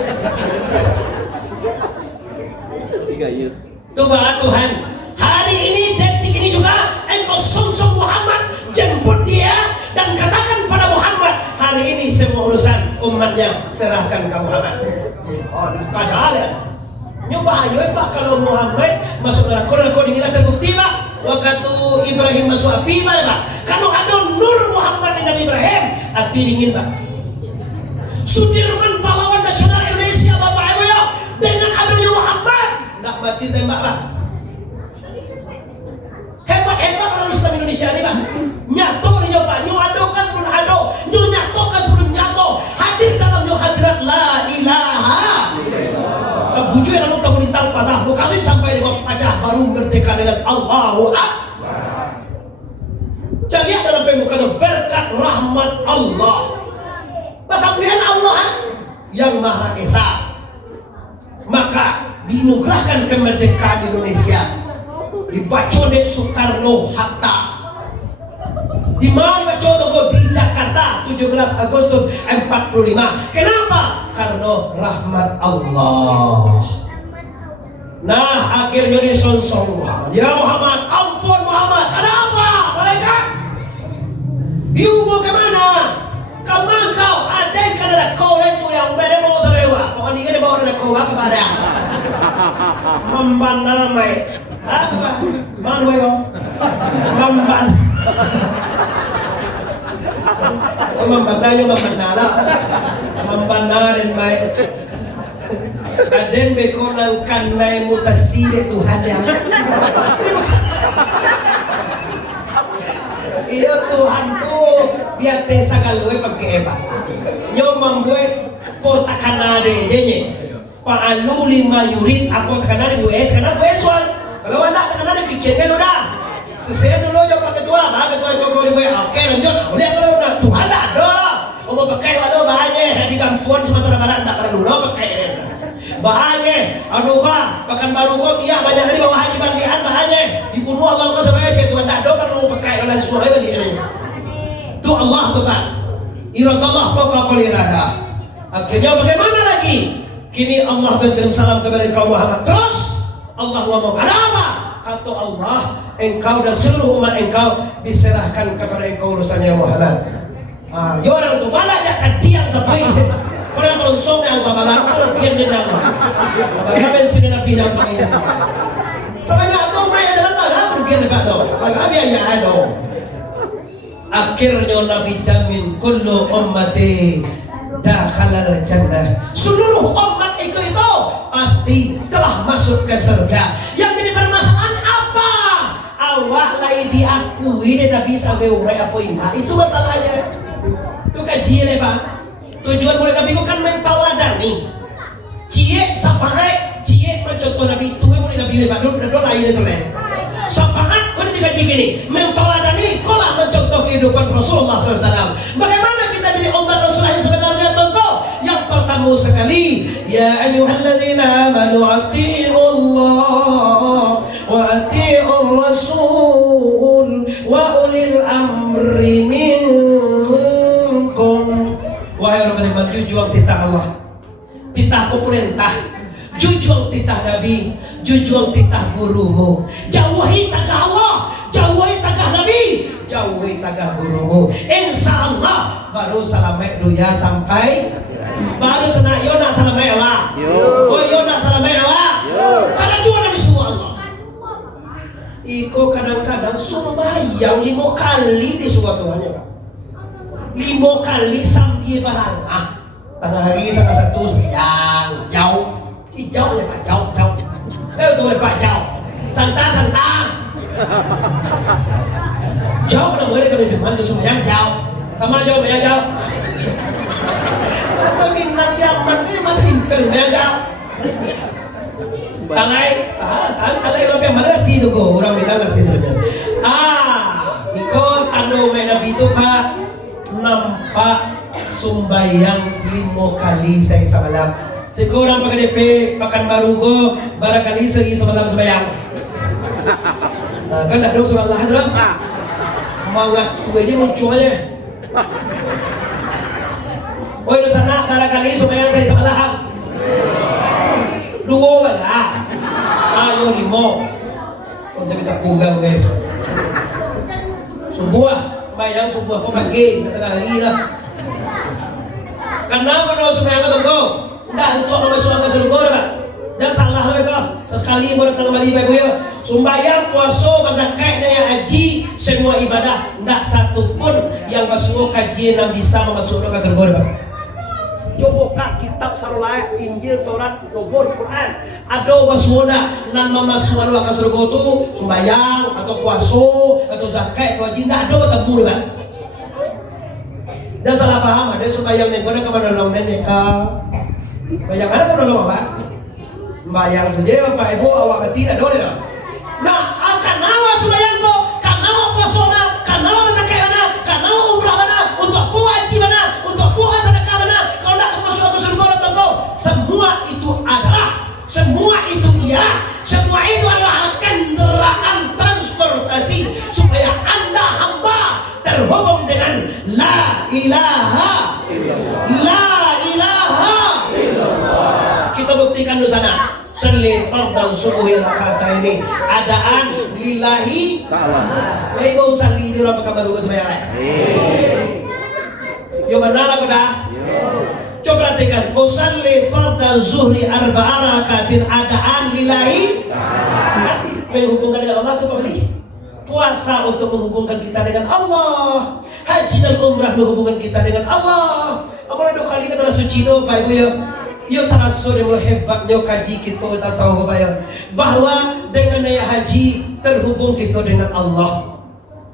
Ayus. Tuhan Tuhan, hari ini detik ini juga engkau sungsung Muhammad, jemput dia dan katakan pada Muhammad, hari ini semua urusan umatnya serahkan ke Muhammad. Oh, kajal ya. Nyoba ayo Pak kalau Muhammad masuk neraka dingin terbukti Pak. Waktu Ibrahim masuk api Pak. Kalau ada nur Muhammad di Nabi Ibrahim, api dingin Pak. Sudirman pahlawan nasional Indonesia Bapak Ibu ya, dengan adanya Muhammad nak mati tembak Pak. Hebat orang Islam Indonesia ini Pak. Nyato ni Pak, nyu adokan sebelum ado, nyu nyatokan sebelum nyato. Hadir dalam nyu hadirat la ilaha. Bujuk yang lalu tamu ditang pasah, lokasi sampai di bawah pajak baru merdeka dengan Allahu Akbar. Jadi dalam pembukaan berkat rahmat Allah. Pasabuhan Allah yang Maha Esa. Maka dinugerahkan kemerdekaan Indonesia dibaca oleh Soekarno Hatta di mana baca di Jakarta 17 Agustus 45. Kenapa? Karena rahmat Allah. Nah akhirnya disonsong Muhammad. Ya Muhammad, ampun Muhammad, ada apa mereka? You mau kemana? Kemana kau? Ada yang kan ada kau itu yang beda mau serewa. Pokoknya dia bawa ada kau kepada Mamban mai. Apa? Man wayo. Mamban. Mamban dayo mamban nala. Mamban narin mai. Aden beko nang kanay mutasire Tuhan yang. Iyo Tuhan tu biar tesa kalue pakai apa? Nyo membuat kota kanade jenye. Paalu lima yurit apa kanade buat karena buat soal. Kalau anda kanade pikir kan udah. Sesuai dulu jauh pakai tua, pakai tua jauh di buat. Oke lanjut. Lihat kalau udah Tuhan dah ada. Mau pakai walau bahannya di Kampuan Sumatera Barat tak perlu pakai dia. Bahannya, aduh kah, bahkan baru kau iya banyak hari bawa haji balian bahannya dibunuh Allah kau supaya Tuhan tak ada perlu pakai dalam suara balian. Tu Allah tu Pak. Iradallah fauqa qul irada. Akhirnya bagaimana lagi? lagi. Kini Allah berkirim salam kepada kaum Muhammad. Terus Allah ngomong, ada apa? Kata Allah, engkau dan seluruh umat engkau diserahkan kepada engkau urusannya Muhammad. Ya orang tu mana aja kadiang sampai kalau kalau song yang sama lah kalau kian dia nama. Bagaimana sih Nabi dan sampai ini? Sebenarnya tu mereka dalam malah kalau kian dekat tu. Bagaimana ya ada? Akhirnya Nabi jamin kullu ummati dakhalal jannah. Seluruh umat itu pasti telah masuk ke surga. Yang jadi permasalahan apa? Awak lain diakui dan Nabi sampai umrah apa indah. Itu masalahnya. Itu kajian Pak. Tujuan mulai Nabi itu kan mentauladani. Cie sapaat, cie mencontoh Nabi itu mulai Nabi Pak. Dulu lain itu lain. Sapaat kau dikaji gini, mentauladani kau lah mencontoh kehidupan Rasulullah SAW. Bagaimana kita jadi umat Rasulullah yang sebenarnya tongko? Yang pertama sekali, ya ayyuhalladzina amanu atii'ullah wa atii'ur rasul wa ulil amri minkum. Wahai orang beriman, jujur titah Allah, titah pemerintah, jujur titah Nabi, jujur titah gurumu. Jauhi tagah Allah, jauhi tagah Nabi, jauhi tagah gurumu. Insya Allah baru salamai duya sampai baru senang yo nak salamai awak. Oh yo nak salamai awak. Karena juga Nabi semua Allah. Iko kadang-kadang sembahyang 5 kali di surga Tuhan ya Pak. 5 kali sambil barangah. Tengah hari salah satu sembahyang jauh. Si jauh ya Pak, jauh. Tuh Pak jauh. Santang. Jauh lah boleh kami firman tu sembahyang jauh. Tama jauh ya jauh. Masa Minang Yaman ni masih simpel ya jauh. Tangai, alai sampai mana ngerti tu ko, orang Minang ngerti saja. Ikut tando Nabi itu Pak, nampak sumbayang 5 kali saya semalam. Sekurang pakai DP pakan baru go, barangkali segi semalam sembayang. Kan ada surah Allah tu, mangat tu aja muncul aja. Oh itu sana barangkali sembayang saya semalam. 2 lah. Ayo 5. Kau minta kurang ke? Subuh, bayang subuh kau pagi, katakan lagi lah. Kenapa kau sembahyang atau kau? Dah untuk masuk ke surga dah. Jangan salah lah kau. Sesekali boleh datang kembali baik ya. Sembahyang, puasa, zakat dan haji, semua ibadah, tidak satu pun yang masuk kajian yang bisa memasukkan ke surga dah. Yo buka kitab Sarullah, Injil, Taurat, Zabur, Quran. Ada waswona nan memasukkan ke surga tu sembahyang atau puasa atau zakat atau haji, tidak ada bertemu dah. Jangan salah paham, ada sembahyang ni kau nak kepada orang nenek kau. Bayang ada kau nolong apa? Bayang tu je Bapak Ibu awak ngerti tak boleh dah. Nah, akan nawa sembahyang kau, kan nawa puasa na, kan nawa zakat mana, kan nawa umrah mana, untuk puasa haji mana, untuk puasa sedekah mana. Kau nak masuk ke surga atau kau? Semua itu adalah, semua itu ialah, semua itu adalah kendaraan transportasi supaya anda hamba terhubung dengan la ilaha illallah. Kita buktikan di sana. Salli fardhan subuhi rakaat ini adaan lillahi ta'ala. Ibu salli di orang kabar baru sembahyang. Yo mana lah dah? Coba perhatikan. Usalli fardhan zuhri arba'a rakaatin adaan lillahi ta'ala. Menghubungkan dengan Allah itu apa tadi? Puasa untuk menghubungkan kita dengan Allah. Haji dan umrah menghubungkan kita dengan Allah. Amal 2 kali kita suci itu Pak Ibu ya. Yo terasa hebatnya kaji kita tasawuf bayang bahwa dengan naya haji terhubung kita dengan Allah.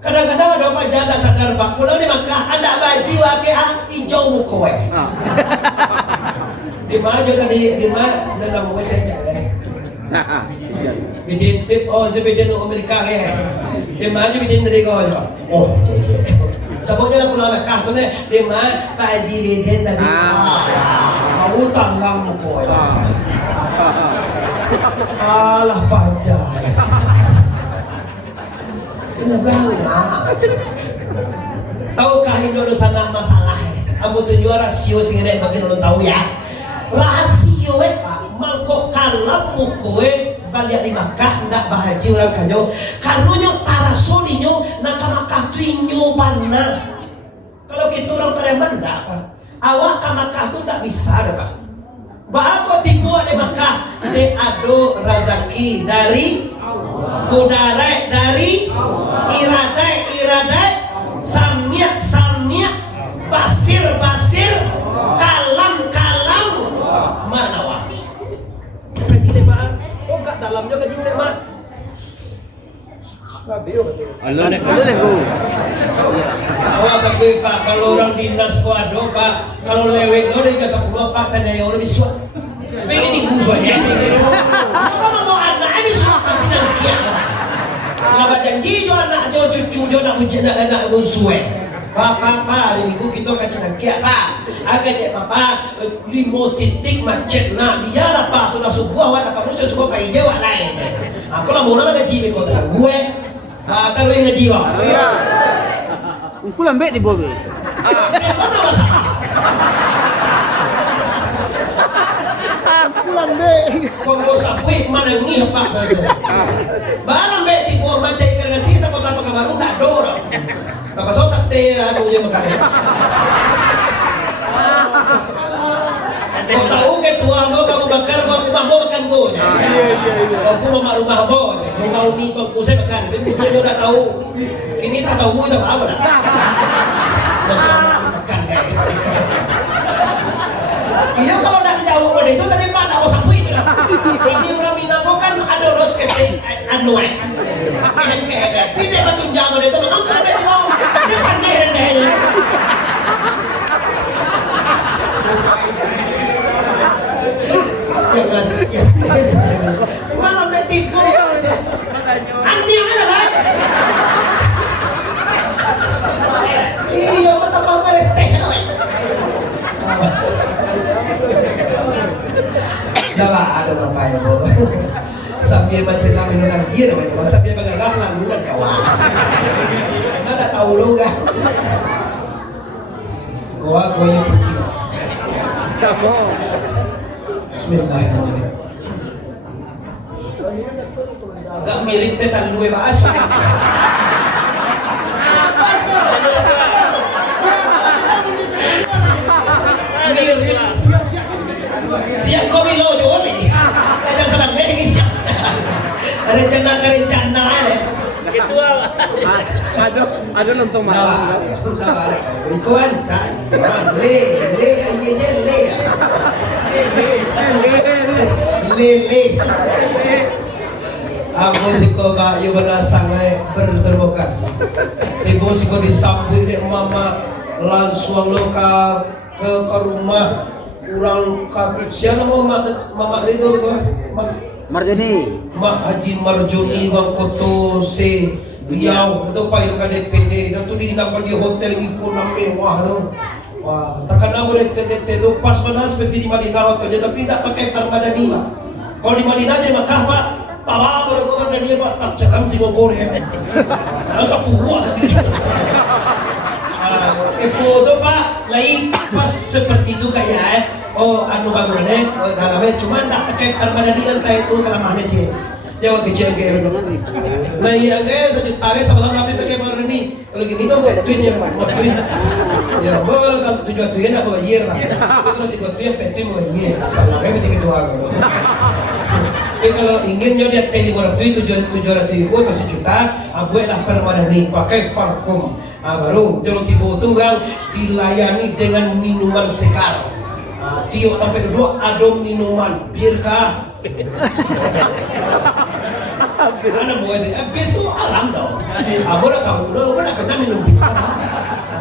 Kadang-kadang ada apa janda sadar Pak, pulang di Makkah ada haji wakia hijau mukowe. Di mana tadi di mana dalam saya cakap. Bidin sebidin Amerika ke. Di mana bidin dari kau? Oh, cece. Sebabnya pulang Makkah tu ni di mana Pak Haji bidin tadi. Utang lang mo ya. Alah pajay. Semoga na. Tahukah Indonesia sana masalah? Amo tu juara rasio sing nek bagi lo tahu ya. rahasia Pak mangko kalam mukoe balik di Makkah ndak bahaji orang kanyo karena tarasolinya nak Makkah tuinyo panah. Kalau kita orang Palembang ndak Pak, awak ke Makkah tu ndak bisa dah Pak. Bako tipu di Makkah de ado rezeki dari kudarai dari iradai samia basir kalam mana wah kaji lemak oh kat dalamnya kaji lemak Alon go. oh kaki Pak kalau orang dinas kuado Pak kalau lewek do dia kasih gua Pak tanya yang lebih suat pengen dibusuhnya apa mau anak ini suat kaji nanti nggak janji jo anak jo cucu jo nak hujan anak bunsuwe Pak hari minggu kita kaji nanti Pak agak je Papa 5 titik macet nak biar apa sudah sebuah wak dapat musuh sebuah kai jawa lain aku lah mau nama gaji ni kota gue taruh yang gaji wak Aku lambek di bawah. mana masalah Aku lambek. Kongo sapui mana ngi Pak barang be tipu macam ikan nasi sama kelapa kamaru nak dorong apa sosak teh anu je makan kau tahu ke tua mau kamu bakar mau makan bo aku mau rumah bo mau ni kau pusat makan betul dia udah tahu kini tak tahu itu apa dah besok makan iya kalau dah dijauh pada itu tadi Pak tak usah pui lah ini orang Minang kan ada ros keping anu kayak pide batu jangan itu memang kan ada mau dia pandai rendahnya siap mana boleh tipu anti mana lah iya mata bangga teh dah lah ada apa ya bu sambil macam minum lagi namanya sambil bagalah lalu menyawa mana tahu lo kan gua yang pergi Bismillahirrahmanirrahim agak mirip tetan dua bahasa mirip siap kopi lo joli ada salah lagi siap rencana Ketua. Ada nonton malam. Ikuan saya. Le. Aku siko ba yo bana sangai berterima kasih. Ibu siko disambut dek mama langsung lo ke rumah kurang kabucian mama itu Marjoni. Mak Haji Marjoni Wang Koto se Riau itu pak itu kan DPD dan tu di nampak di hotel Ivo mewah tu. Wah, takkan nak boleh tu pas mana seperti di Madinah hotel tapi tak pakai permadani lah. Kalau di Madinah je Makkah pak, tawa boleh kau Madinah pak tak cakap si Korea. Tak puas. Foto pak lain pas seperti itu kayak oh anu bangunnya dalamnya cuma tak pakai permadani lantai itu kalau mana sih dia waktu kecil kayak gitu nah iya guys sejuta sebelum nabi pakai permadani kalau gini tuh buat twin ya ya boleh kalau tujuan twin apa bayar lah kalau tiga twin petty mau bayar sama kayak macam itu aja tapi kalau ingin dia teli orang twin tujuan ribu atau sejuta abulah permadani pakai parfum baru kalau tiba itu yang dilayani dengan minuman sekar Tio sampai dua ada minuman bir kah? Mana buat bir tu alam dong. Abu dah kamu dah, mana pernah minum bir kah?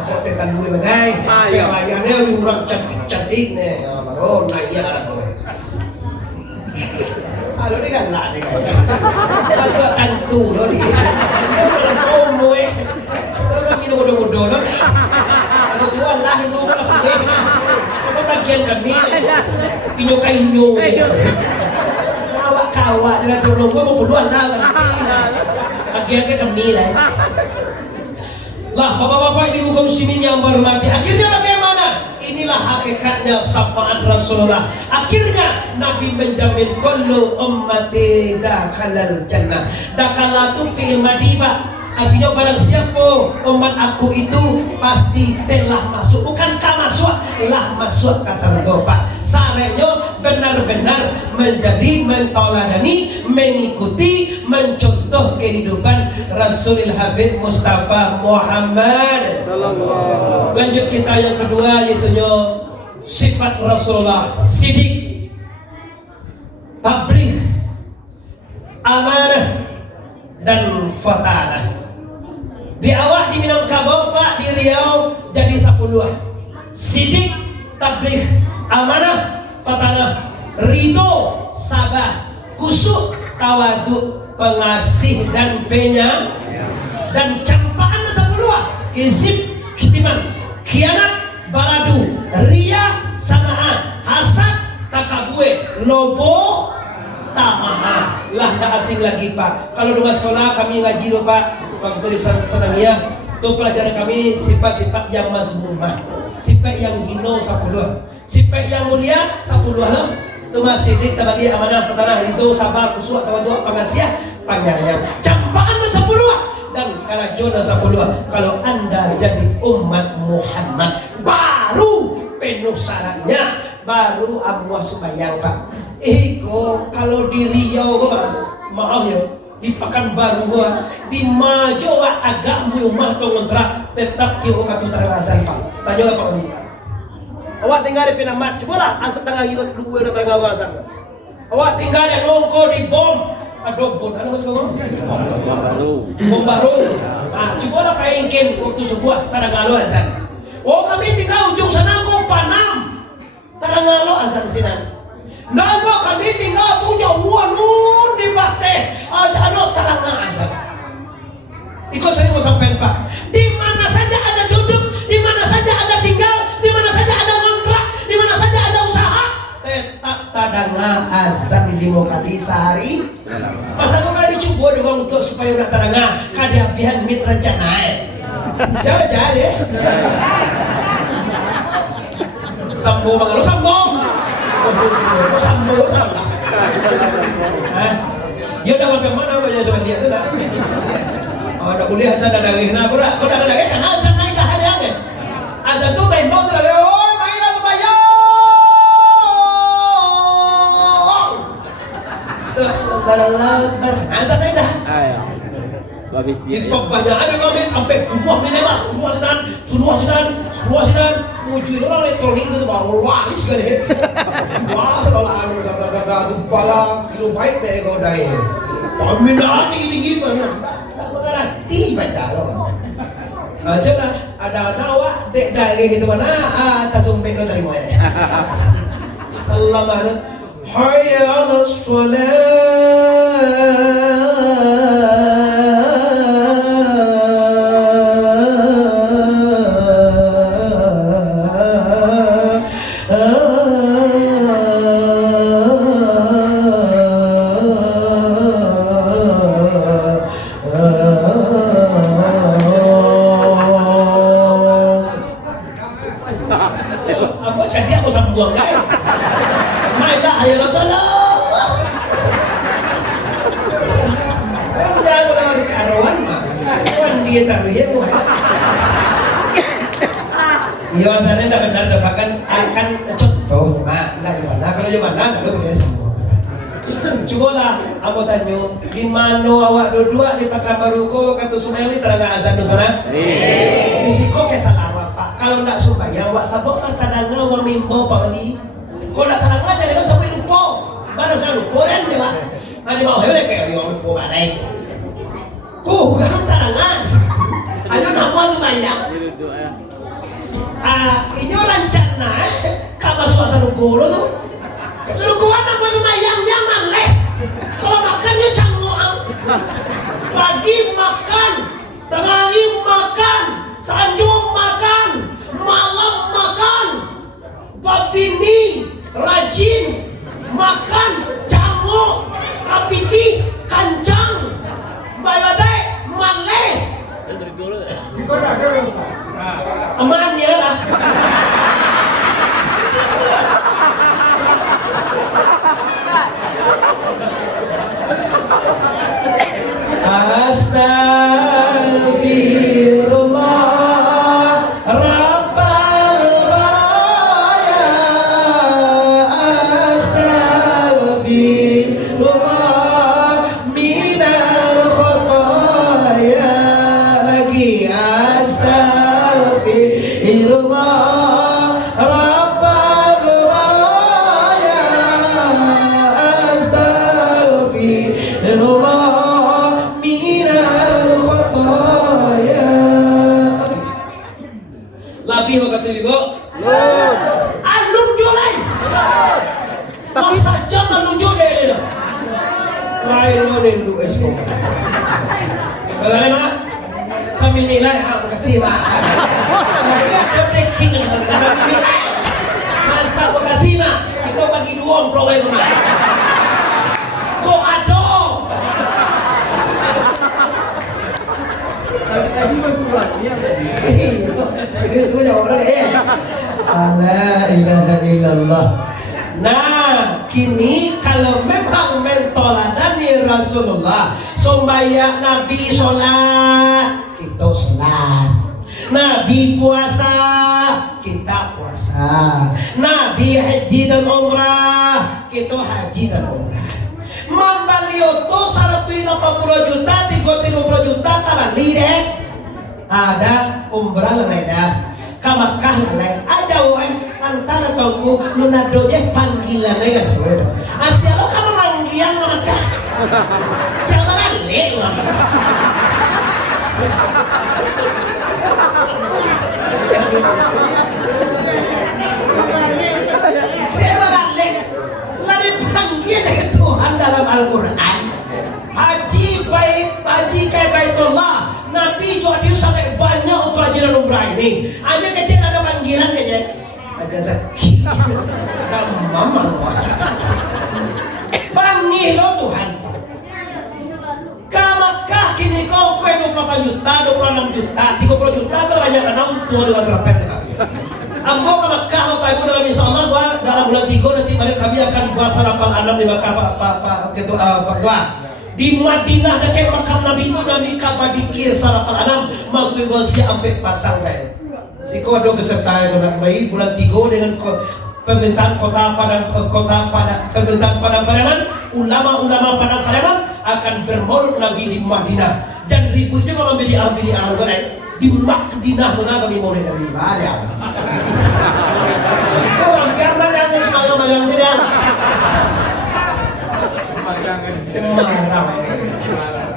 Saya tekan gue bagai. Pelayannya orang cantik nih, baru naya ada gue. Halo ni kan lah ni kan. Agak tentu loh ni. Orang komo Orang minum bodoh-bodoh loh. Agak jual lah lu lah gue. Bagian kami pinyo kainyo kawak-kawak jalan turun gua mau puluhan lah bagian kami lah bapak-bapak ibu muslimin yang berhormati akhirnya bagaimana inilah hakikatnya syafaat Rasulullah. Akhirnya Nabi menjamin kullu ummati dakhalal jannah. Dakhalatu fi'il madhiba. Artinya barang siapa umat aku itu pasti telah masuk, bukan masuk, lah masuk ke surga Pak. Sarenya benar-benar menjadi mentoladani, mengikuti, mencontoh kehidupan Rasulul Habib Mustafa Muhammad. Lanjut kita yang kedua, yaitu sifat Rasulullah: sidik, tabligh, amanah, dan fatanah. Di awak di Minangkabau Pak, di Riau jadi 10. Sidik, tabligh, amanah, fatanah, ridho, sabar, kusuk, tawaduk, pengasih dan penyayang, dan campaan 10. Kisip, kitiman, khianat, baladu, ria, samaan, hasad, takabue, lobo, tamaah. Lah tak asing lagi Pak. Kalau dua sekolah kami ngaji loh Pak, waktu di Sanania itu pelajaran kami sifat-sifat yang mazmumah, sifat yang hino 10, sifat yang mulia 10 lah. Itu masih sidik, tabligh, amanah, fatanah, ridho, sabar, kusuk, tawaduk, pengasih, penyayang, campaan 10. Dan kalajon 10. Kalau Anda jadi umat Muhammad baru penuh syaratnya, baru Allah sembahyang Pak. Kalau di Riau maaf ya, di Pekanbaru di Majo agak rumah atau kontrak tetap kira kata teranggasan Pak. Tanya Pak Oni. Awak tinggal di Pinamat, cobalah asal tengah itu dua udah teranggasan. Awak tinggal di Nongko di bom, aduh bom, ada masuk bom? Bom baru. Nah, cobalah kainkin waktu sebuah teranggalu azan. Oh kami tinggal ujung sana kok Panam, teranggalu azan sinan. Naga kami tinggal punya uang di Bate, ada terang asap. Ikut saya mau sampaikan Pak. Di mana saja ada duduk, di mana saja ada tinggal, di mana saja ada kontrak, di mana saja ada usaha, tetap tadanga azan 5 kali sehari. Padahal kali dicoba doang untuk supaya udah tadanga kadabihan mit rencana. Jaga deh. Sambung bang, lu sambung. Sambung salah. Dia udah sampai mana aja cuma dia tu dah. Oh, dah boleh azan dah dari nak berat. Kau dah dari kan azan naik dah hari ni. Azan tu main bau tu lagi. Oh, mainlah bayar. Ber azan naik dah. Habis itu banyak ada kami sampai buah minemas, buah sedan, muncul orang elektronik itu baru waris kali. Wah, sekolah gak bala kilo baik deh kau dari. Peminat tinggi mana? Mengerti baca loh. Coba ada awak dek dari itu mana? Tak sumpah lo dari mana? Selamat. Hayya 'alas shalah. Iya, sana dah benar dah bahkan akan contoh mak, nak gimana kalau gimana kalau begini semua. Cubalah, aku tanya, di mana awak dua di Pekanbaru ko kata Sumaili terangga azan di sana? Di siko kesalah Pak. Kalau nak sembahyang awak sabok tak terangga awak mimbo Pak Ali. Kalau nak terangga jadi awak sampai lupa. Baru saya lupa kan dia Pak. Mari mau hebat kayak awak mimbo balai. Ko bukan terangga. Ayo nak mau sembahyang. Ini rencana kama suasana guru tu. Suruh gua nak masuk mayang yang maleh. Kalau makannya cangguang. Pagi makan, tengah hari makan, sanjung makan, malam makan. Babini rajin makan jamu, kapiti, kancang, bayadai, maleh. Aman ya lah. rin lues ko. Bagaimana? Sa Minilay, makasih Mak. Saya breaking na mga sa Minilay. Manta, makasih Mak. Ito bagi duong provay ko Mak. Ko adong. Tadi masuk dia tadi. Itu jawab lagi. La ilaha illallah. Nah, kini kalau memang mentoladani Rasulullah, sembahyang Nabi sholat, kita sholat. Nabi puasa, kita puasa. Nabi haji dan umrah, kita haji dan umrah. Mambalio to 180 juta, 350 juta, tabali deh. Ada umrah lalai dah. Ka Makkah lalai aja wae antara tauku lunado je panggilan aja suwe do asia lo kan manggian ka Makkah jangan lek lah jangan lek lah dipanggil dengan Tuhan dalam Al-Quran haji baik haji kayak Baitullah Nabi jadi sampai banyak untuk ajaran umrah ini. Hanya kecil ada panggilan aja. Aja sakit. Dan mama. Panggil lo Tuhan. Kamakah kini kau 28 juta, 26 juta, 30 juta kalau banyak anak tua dengan terapet. Ambo ke Makkah Bapak Ibu dalam insyaallah gua dalam bulan 3 nanti kami akan puasa 86 di Makkah Pak Ketua. Di Madinah dekat makam Nabi itu Nabi kapal dikir sarapan anam magui gosi sampai pasang kayak si kodo beserta yang bayi bulan 3 dengan pemerintahan kota pemerintahan Padang Pariaman ulama-ulama Padang Pariaman akan bermaulud Nabi di Madinah dan ribu juga membeli al-Quran di Madinah tu nak kami maulid Nabi banyak. Kau ambil mana yang semangat tidak?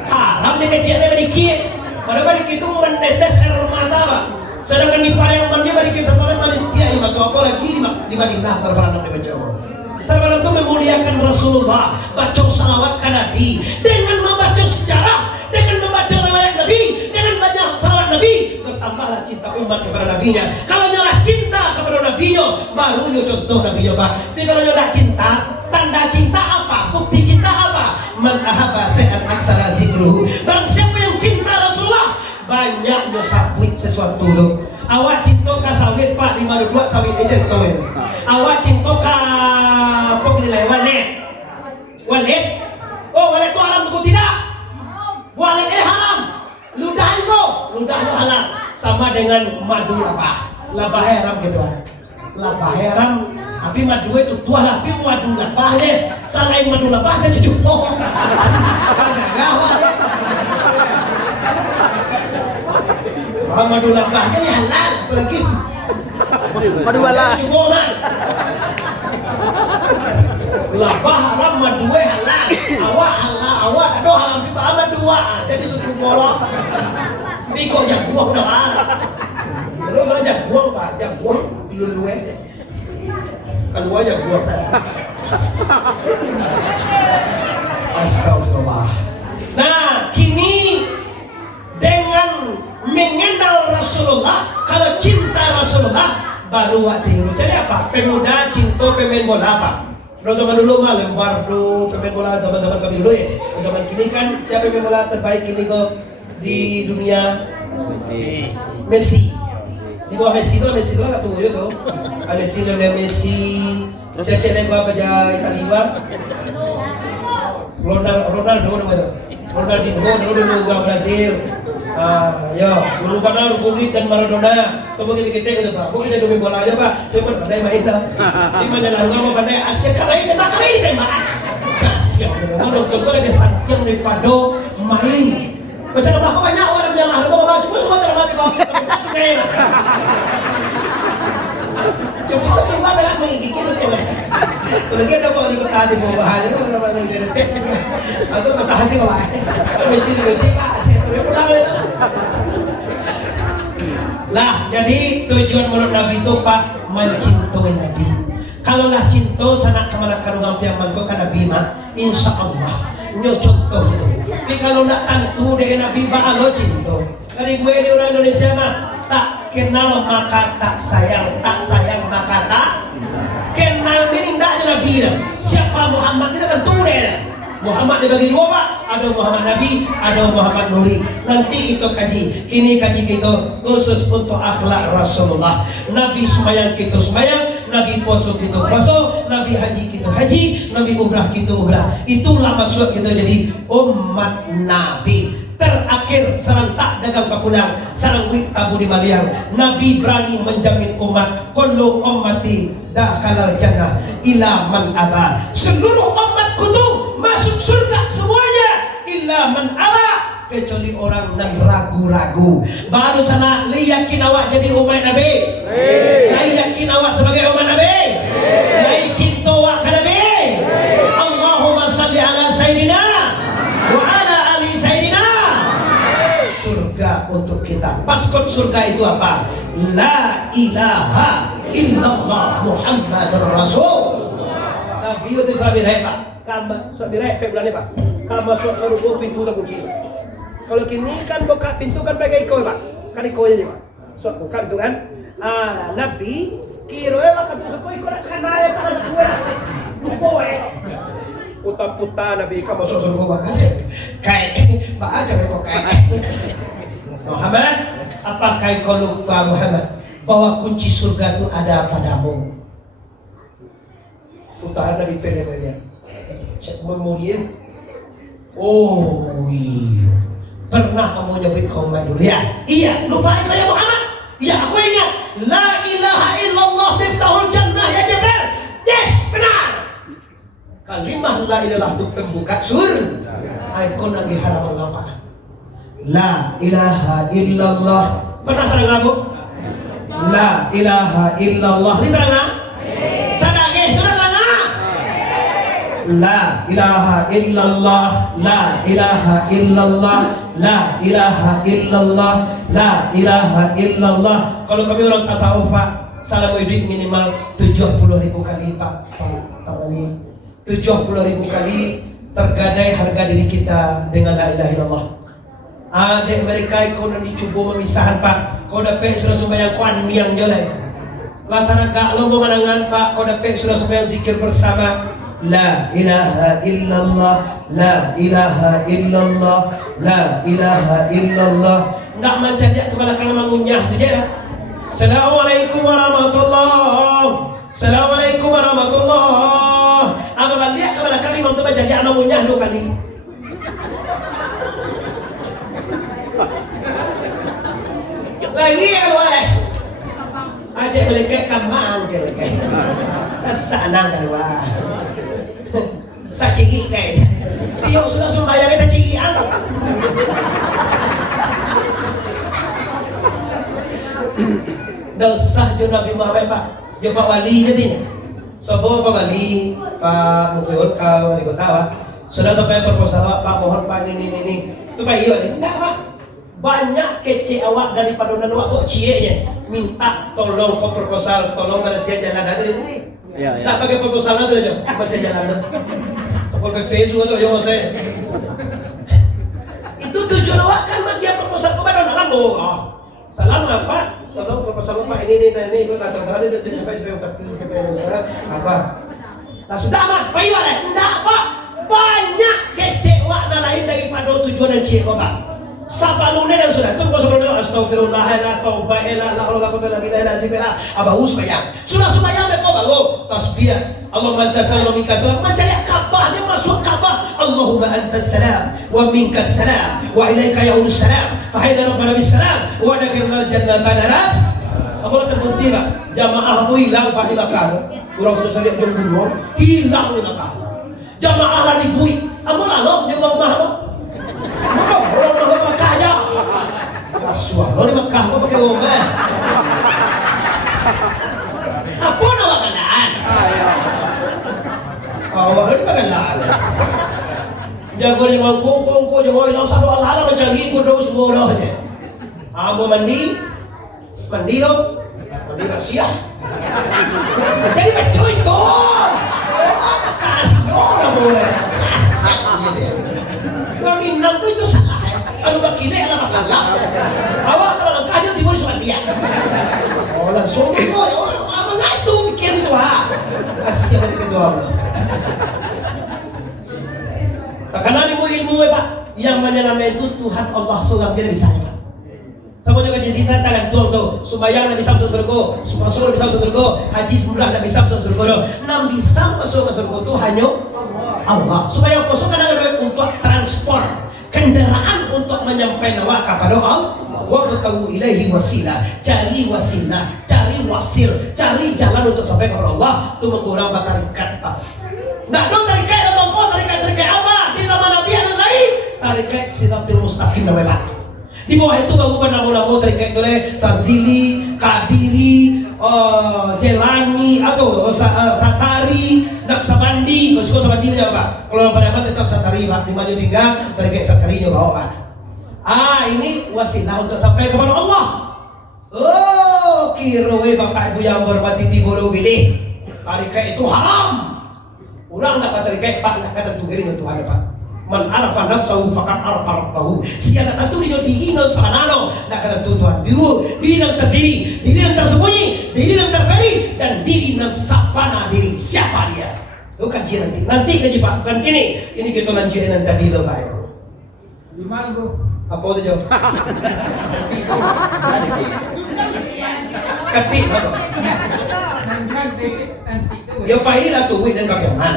Haram dia kecilnya berdikit pada berdikit itu menetes air mata Pak sedangkan di Pariaman dia berdikit setelah manitia ya atau apa lagi di Madinah sarbanan di Jawa sarbanan itu memuliakan Rasulullah baca salawat ke Nabi dengan membaca sejarah dengan membaca riwayat Nabi dengan banyak salawat Nabi bertambahlah cinta umat kepada Nabinya kalau nyolah cinta kepada Nabinya baru contoh Nabinya Pak tapi kalau nyolah cinta tanda cinta apa? Bukti cinta apa? Man ahabba syai'an aksara zikruhu. Barang siapa yang cinta Rasulullah, banyak nyosapwit sesuatu tu. Awak cinta ka sawit Pak 52 sawit aja tu. Awak cinta ka apa nilai walet? Walet? Oh, walet tu haram tu tidak? Walet haram. Ludah itu halal. Sama dengan madu labah. Labah haram gitu lah. Labah haram. Tapi madu itu tua lah, tapi madu labahnya selain madu labahnya cucu pohon agak gawat ya madu labahnya ini halal apalagi madu halal cucu pohon labah haram madu halal awak aduh haram pipa madu jadi cucu bolong tapi kok jaguang dah haram kalau nggak jaguang Pak jaguang lulu aja keluar aja gua astagfirullah. Nah kini dengan mengenal Rasulullah kalau cinta Rasulullah baru waktu jadi apa pemuda cinta pemain bola apa zaman dulu mah Lembardo pemain bola zaman kami dulu ya zaman kini kan siapa pemain bola terbaik kini kok di dunia Messi. Di bawah Messi itu lah katu yo tuh. Messi Lionel Messi. Saya cek apa aja Italia. Ronaldo nama Ronaldinho dulu Brazil. Ya, dulu pada Republik dan Maradona. Tuh mungkin kita gitu Pak. Mungkin kita dulu bola aja Pak. Dia pun pandai main dah. Dia mana lalu mau pandai Asia kali ini tembak. Asia gitu. Kalau tuh ada santiang daripada main. Macam apa banyak orang bilang lah, mau maju semua termasuk kau. Coba semua dengan mengigiki itu kan. Lagi ada apa di kota di bawah aja kan apa lagi berarti. Atau masa hasil lah. Messi Pak, saya boleh pulang itu. Lah, jadi tujuan menurut Nabi itu Pak mencintai Nabi. Kalaulah cinta sanak kemana karungan piaman kau kan Nabi mah, insya Allah nyo contoh gitu. Tapi kalau nak tantu dengan Nabi Ba'alo cinta. Dari gue di orang Indonesia mah tak kenal maka tak sayang maka tak kenal. Ini tidak ada Nabi dah. Siapa Muhammad ini tentu deh. Muhammad dibagi dua pak, ada Muhammad Nabi, ada Muhammad Nuri. Nanti kita kaji, kini kaji kita khusus untuk akhlak Rasulullah. Nabi sembahyang kita sembahyang, Nabi puasa kita puasa, Nabi haji kita haji, Nabi umrah kita umrah. Itulah maksud kita jadi umat Nabi. Terakhir serentak dagang kapulang, sarang wik tabu di maliang. Nabi berani menjamin umat, kullu ummati dakhalal jannah ila man aba. Seluruh umatku tuh masuk surga semuanya illa man aba, kecuali orang yang ragu-ragu. Baru sana liyakin awak jadi umat Nabi, liyakin awak sebagai umat Nabi, lai cinta awak ke Nabi. Allahumma salli ala sayyidina wa ala ali sayyidina. Surga untuk kita. Paskot surga itu apa? La ilaha illallah Muhammadur Rasul. Nabi itu sahabat hebat. Kama sahabat hebat bulan Pak. Kama suatu ruko pintu tak kunci. Kalau kini kan buka pintu kan pakai ikoi Pak. Kan ikoi aja Pak. Suatu buka itu kan. Nabi kira lah kan suku ikoi kan naik kan sekolah. Ikoi. Puta-puta Nabi kamu suatu ruko Pak. Kayak Pak aja kok kayak. Muhammad, apakah kau lupa Muhammad bahwa kunci surga itu ada padamu? Utahan Nabi filmnya. Cek memorial. Oh iya. Pernah kamu nyebut kaum dulu ya? Iya, lupa itu ya Muhammad? Iya, aku ingat. La ilaha illallah miftahul jannah ya Jibril. Yes, benar. Kalimah la ilaha itu pembuka surga. Ikon yang diharam apa? La ilaha illallah. Pernah terang aku? La ilaha illallah. Ini terang? Sadaqah itu terang? La ilaha illallah. La ilaha illallah. La ilaha illallah. La ilaha illallah. Kalau kami orang tasawuf Pak, salam hidup minimal 70.000 kali Pak Wali. 70.000 kali tergadai harga diri kita dengan la ilaha illallah. Adik mereka kau nak dicuba memisahkan Pak. Kau dapat sudah sembahyang kuan yang jelek. Lantaran gak lo memanangan Pak. Kau dapat sudah sembahyang zikir bersama. La ilaha illallah. La ilaha illallah. La ilaha illallah. Nak macam dia kepala kanan mengunyah tu je dah. Assalamualaikum warahmatullahi. Assalamualaikum warahmatullahi. Apa balik kepala kanan tu macam dia mengunyah 2 kali. Lagi yang luar aja melekat kamang je lekat sasanang keluar sa cigi kayak tiyo sudah sembahyang kita cigi apa dosah jo Nabi Muhammad Pak jo Pak Wali jadi sobo Pak Wali Pak Mufiur kau wali kota Pak sudah sampai proposal Pak mohon Pak ini itu Pak iya enggak Pak. Banyak kece awak dari padunan awak kok cieknya minta tolong kok proposal tolong Malaysia jalan ada ini tak pakai proposal ada aja Malaysia jalan ada kok PP juga tuh yang saya itu tujuan awak kan bagi proposal kepada dalam salam apa tolong proposal Pak ini itu datang ada sampai sampai apa nah sudah mah Pak Iwan enggak Pak banyak kece awak lain daripada tujuan dan ciek Pak. Sabalune dan sudah tunggu sebelum itu astagfirullahaladzim taubahilah la haula wala quwwata illa billah abahus bayang sudah sembahyang kau baru tasbih Allahumma antas salam wa minkas salam mencari Ka'bah dia masuk Ka'bah Allahumma antas salam wa minkas salam wa ilaika ya'udus salam fa hayna rabbana bis salam wa dakhilnal jannata daras. Apa terbukti Pak jamaahmu hilang Pak di Makkah orang sudah lihat jom dulu hilang di Makkah jamaah lah dibui amu lalu jeung rumah orang Makkah aja. Kasuah, lo di Makkah kok pakai rumah. Apa nama keadaan? Awak ini bagaimana? Jago di mangkuk, jago hilang satu ala mencari kudu semua aja. Abu mandi lo, mandi Rusia. Jadi macam itu. Oh, kasih orang boleh sasak dia. Anu bakile ala bakala. Awak kalau langkahnya timur soal lihat. Oh langsung tu apa nggak itu pikir itu ha. Asyik mati kedua. Tak kenal ilmu Pak. Yang menyelamatkan itu Tuhan Allah seorang dia bisa. Sama juga jadi tantangan tuh sembahyang Nabi Samsul surga, masuk Nabi Samsul surga, haji umrah Nabi Samsul surga. Nabi Sam masuk ke surga itu hanya Allah. Supaya kosong kadang-kadang untuk transport kendaraan untuk menyampaikan awak kepada Allah. Wa tahu ilaihi wasilah, cari wasilah, cari wasil, cari jalan untuk sampai kepada Allah. Itu mengurang tarikat Pak. Nah, dong tarikat atau kau tarikat apa? Di zaman Nabi ada lain. Tarikat Siratul Mustaqim namanya Pak. Di bawah itu baru nama-nama tarikat itu Sazili, Kadiri, Jelani atau Satari, Naksabandi. Kalau suka Sabandi apa Pak? Kalau pada apa tetap Satari Pak. Di maju tinggal tarikat Satari juga bawa Pak. Ini wasilah untuk sampai kepada Allah. Oh, kira Bapak Ibu yang hormati baru pilih. Tarikat itu haram. Orang nak tarikat Pak nak kata tu gering Tuhan Pak. Man arafa nafsahu faqad arafa rabbahu. Siapa tentu dia diri nan sanano nak kata Tuhan diri nan terdiri, diri nan tersembunyi, diri nan terperi dan diri nan sapana diri siapa dia. Itu kajian nanti kaji Pak kan kini kita lanjutin nanti tadi lo Pak. Di mana bro? Apa tu jawab? Ketik apa? Ya pahit tu wih dan kapiaman.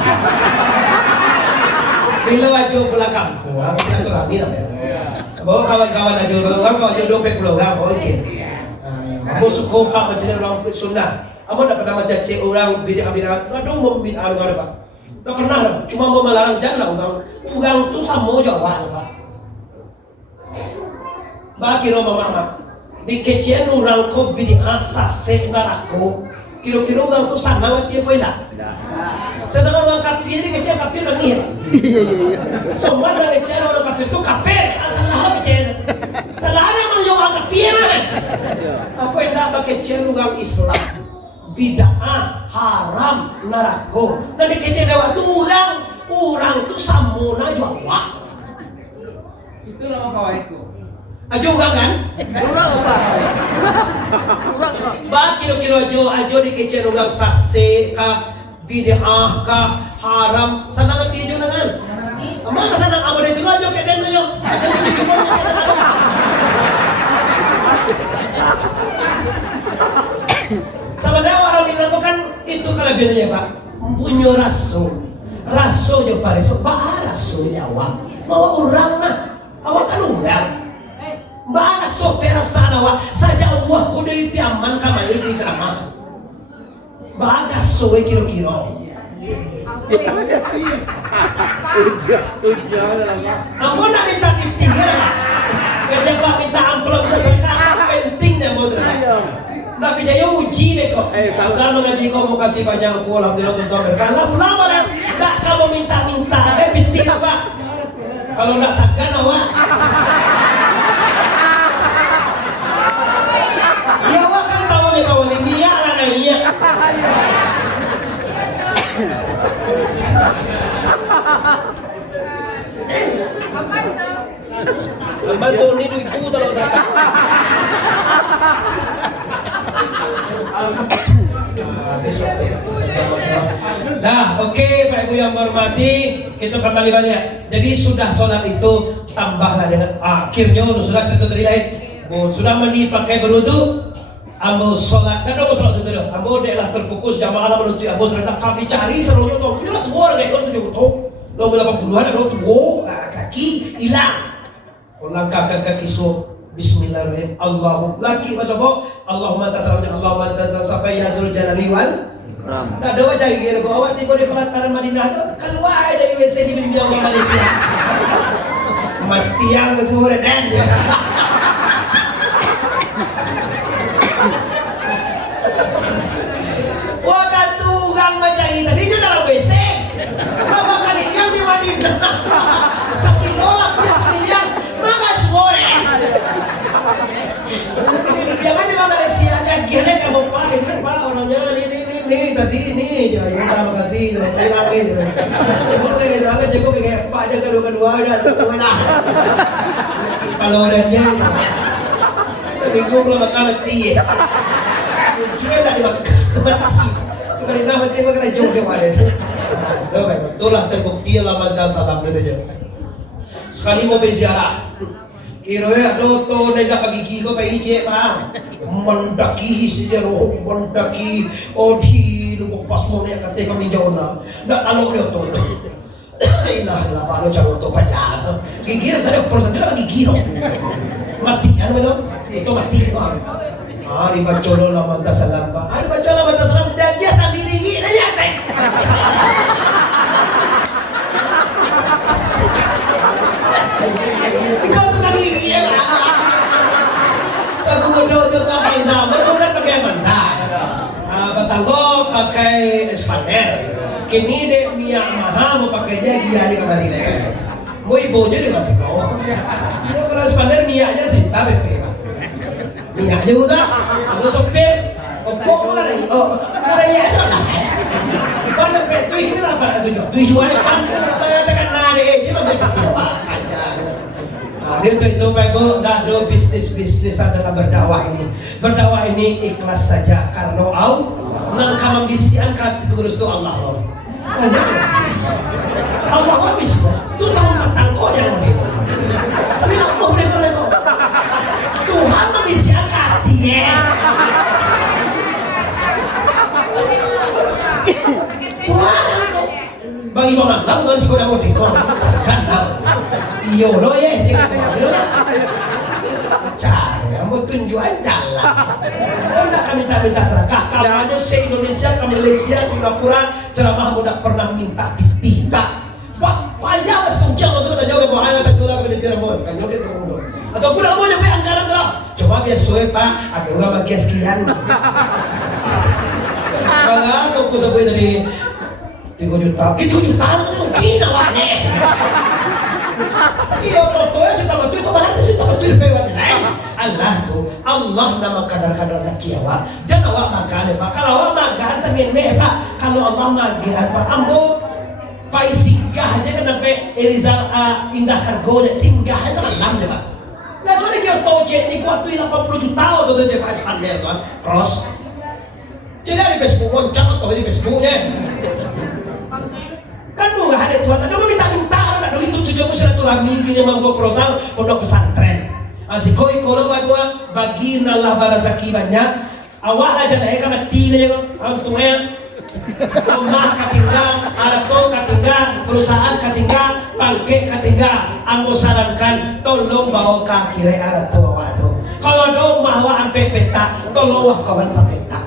Bila aja pulang kampung, kita tu ramai lah. Bawa kawan-kawan aja, orang kawan aja dompet pulau orang, oh okey. Aku suka pak macam orang Sunda. Aku tak pernah macam cek orang bidik-bidik. Aduh membina orang Pak. Tak pernah lah. Cuma mau melarang jalan orang tu sama Jawa Pak. Bagi mama di kecian orang ko bidik asas sengarako. Kira-kira orang tu sana dia apa tidak? Sedangkan orang kafir ni kecil kafir bangir. Semua orang kecil orang kafir tu kafir. Salah kecil. Salah orang yang orang kafir. Aku hendak pakai kecil orang Islam. Bid'ah, haram, neraka. Dan di kecil dewa tu orang tu samuna Jawa. Itu nama kawan itu. Ajo orang kan? Kurang apa? Ba kilo-kilo ajo di kecil orang sase kah, bid'ah kah, haram, sana nanti ajo nangan. Ama ka sana amo dito ajo kay den yo. Ajo cuma. Sebenarnya orang Minang kan itu kelebihannya Pak, punya rasul jo pareso, bah rasulnya awak, bawa orang nah, awak kan orang. Ba so pera sana wa saja Allah ko dewi piaman kama ini ceramah. Ba so kilo-kilo. Ujian lah. Ampun nak minta ketiga lah. Kecewa minta amplop sekarang pentingnya modal. Tapi saya uji deh kok. Saudara mengaji kau mau kasih banyak aku alhamdulillah untuk berkala pulang malah. Tak kamu minta-minta, penting apa? Kalau nak sakan awak. Ya awak kan tahunya bahwa Libya lah nanya. Bantu ni ibu tolong saya. Nah, oke Pak Ibu yang hormati, kita kembali balik. Jadi sudah sholat itu tambahlah dengan akhirnya sudah cerita tadi lain. Sudah mandi pakai berwudu, ambo sholat. Dan ambo sholat itu dah. Ambo adalah terfokus jamaah lah menuntut ambo sudah kami cari seluruhnya tu. Kita tu orang kayak orang 70, 80-an ada tu kaki hilang. Langkahkan kaki Bismillahirrahmanirrahim. Allahu laki masuk Allahumma tasawwaj Allahumma tasawwaj sampai ya zul jalali wal ikram. Nah doa cari kira gua awak tiba di pelataran Madinah tu keluar dari WC di bimbing orang Malaysia. Mati yang kesuruh dan wah katu orang macam ini tadi dia dalam WC. Berapa kali yang di Madinah? Sepilolak dia sekalian. Maka suara. Jangan di Malaysia ada akhirnya kamu Pak ini Pak orangnya ini tadi ini ya terima kasih lagi, hilang lagi. Oke, agak cukup kayak Pak aja kedua ada semua lah. Kalau dia seminggu belum makan mati. Tujuan tak dimakan mati. Kemarin mati makan jauh-jauh ada. Nah, betul lah terbukti Ramadan salam itu je. Sekali mau berziarah, kira do to nenda pagi kiko pagi je mah, mendaki sejarah, mendaki odi lu pas mau ni kata kami jauh na, dak kalau dia to. Ilah lah baru cakap to pajak. Gigi saya persen dia pagi kilo. Mati kan betul? Itu mati itu. Di baca lo Ramadan salam pak. Di baca Ramadan salam dan dia tak diri dah ya tak. Kau tu lagi gigi ya. Aku bodoh tu tak pakai zaman, bukan pakai manzai. Batanggo pakai expander. Kini dek minyak mahal mau pakai dia kiai kembali lagi. Mau ibu je dia masih kau. Kalau expander minyaknya sih tak betul. Minyak je udah. Aku sopir. Kok mana lagi? Ada ya sudah. Kalau betul ini lah pada tujuan kan. Bayar tekan nade je macam itu. Dia itu Bapak nak do bisnis adalah berdakwah ini. Berdakwah ini ikhlas saja karena Allah. Nang kamang bisian kat pengurus tu Allah loh. Allah kau bisa. Tu tahu matang kau dia mau itu. Tapi nak mau dia kau. Tuhan membisian kat dia. Tuhan itu bagi paman lah bukan sekolah mau itu. Kan iyo lo ya cik itu cara mau tunjuan jalan nak kami minta sedekah kamu aja se-Indonesia ke Malaysia Singapura ceramah mudah pernah minta tidak buat payah mas kunjung untuk kita jauh bahaya tak jual ke ceramah kan jauh kita mundur atau aku nak mau nyampe anggaran terus coba biar suwe pak ada juga bagi sekian bagaimana aku sebut dari 3 juta itu mungkin awaknya iya fotonya sudah betul itu bahan sudah betul lewat lain Allah tuh Allah nama kadar-kadar rezeki awak dan awak makan pak kalau awak makan sambil pak kalau Allah makan pak ambo pai singgah aja kenapa Rizal Indah Kargo singgah aja sama lam je pak lah soalnya dia tahu cek ni kuat tuh 80 juta atau tu je pak expander kan cross jadi di Facebook lonceng atau di Facebooknya kan lu gak ada Tuhan ada lu minta itu tujuanmu silaturahmi kini mampu proposal pondok pesantren. Si koi kalau bagi nalah barasaki banyak. Awak aja naik mati aja untungnya. Rumah katinggal, arato katinggal, perusahaan katinggal, pangke katinggal. Aku sarankan tolong bawa ke kiri arato awak tu. Kalau do bawa ampe peta, tolong wah kawan sapeta.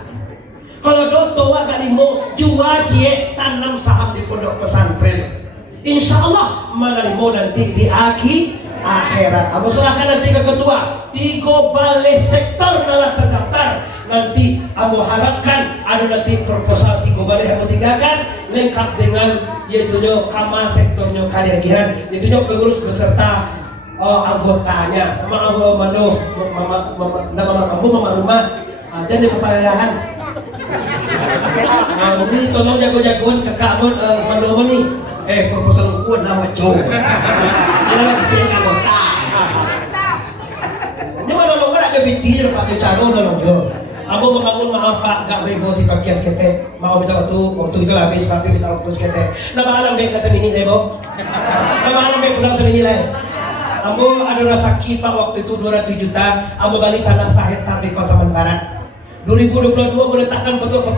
Kalau do toa galimo jual cie tanam saham di pondok pesantren. Insya Allah menerima nanti di akhirat. Aku serahkan nanti ke ketua 3 balai sektor adalah terdaftar. Nanti aku harapkan ada nanti proposal 3 balai yang tinggalkan lengkap dengan yaitu kama sektornya kalian itu pengurus beserta anggotanya. Nama rumah dan di kepalahan. Ini tolong jago-jagoan kakak mandor ni. Proposal kuat nama cowok. Dia lagi cek anggota. Ini mana lo ada binti lepas caro nolong yo. Aku membangun maaf pak gak baik buat dipakai skete. Mau minta waktu kita habis tapi minta waktu skete. Nama alam baik kasih ini lebo. Nama alam baik pulang semini lain. Aku ada rasa pak waktu itu 200 juta. Aku balik tanah Sahetar di Pasaman Barat. 2022 meletakkan pondok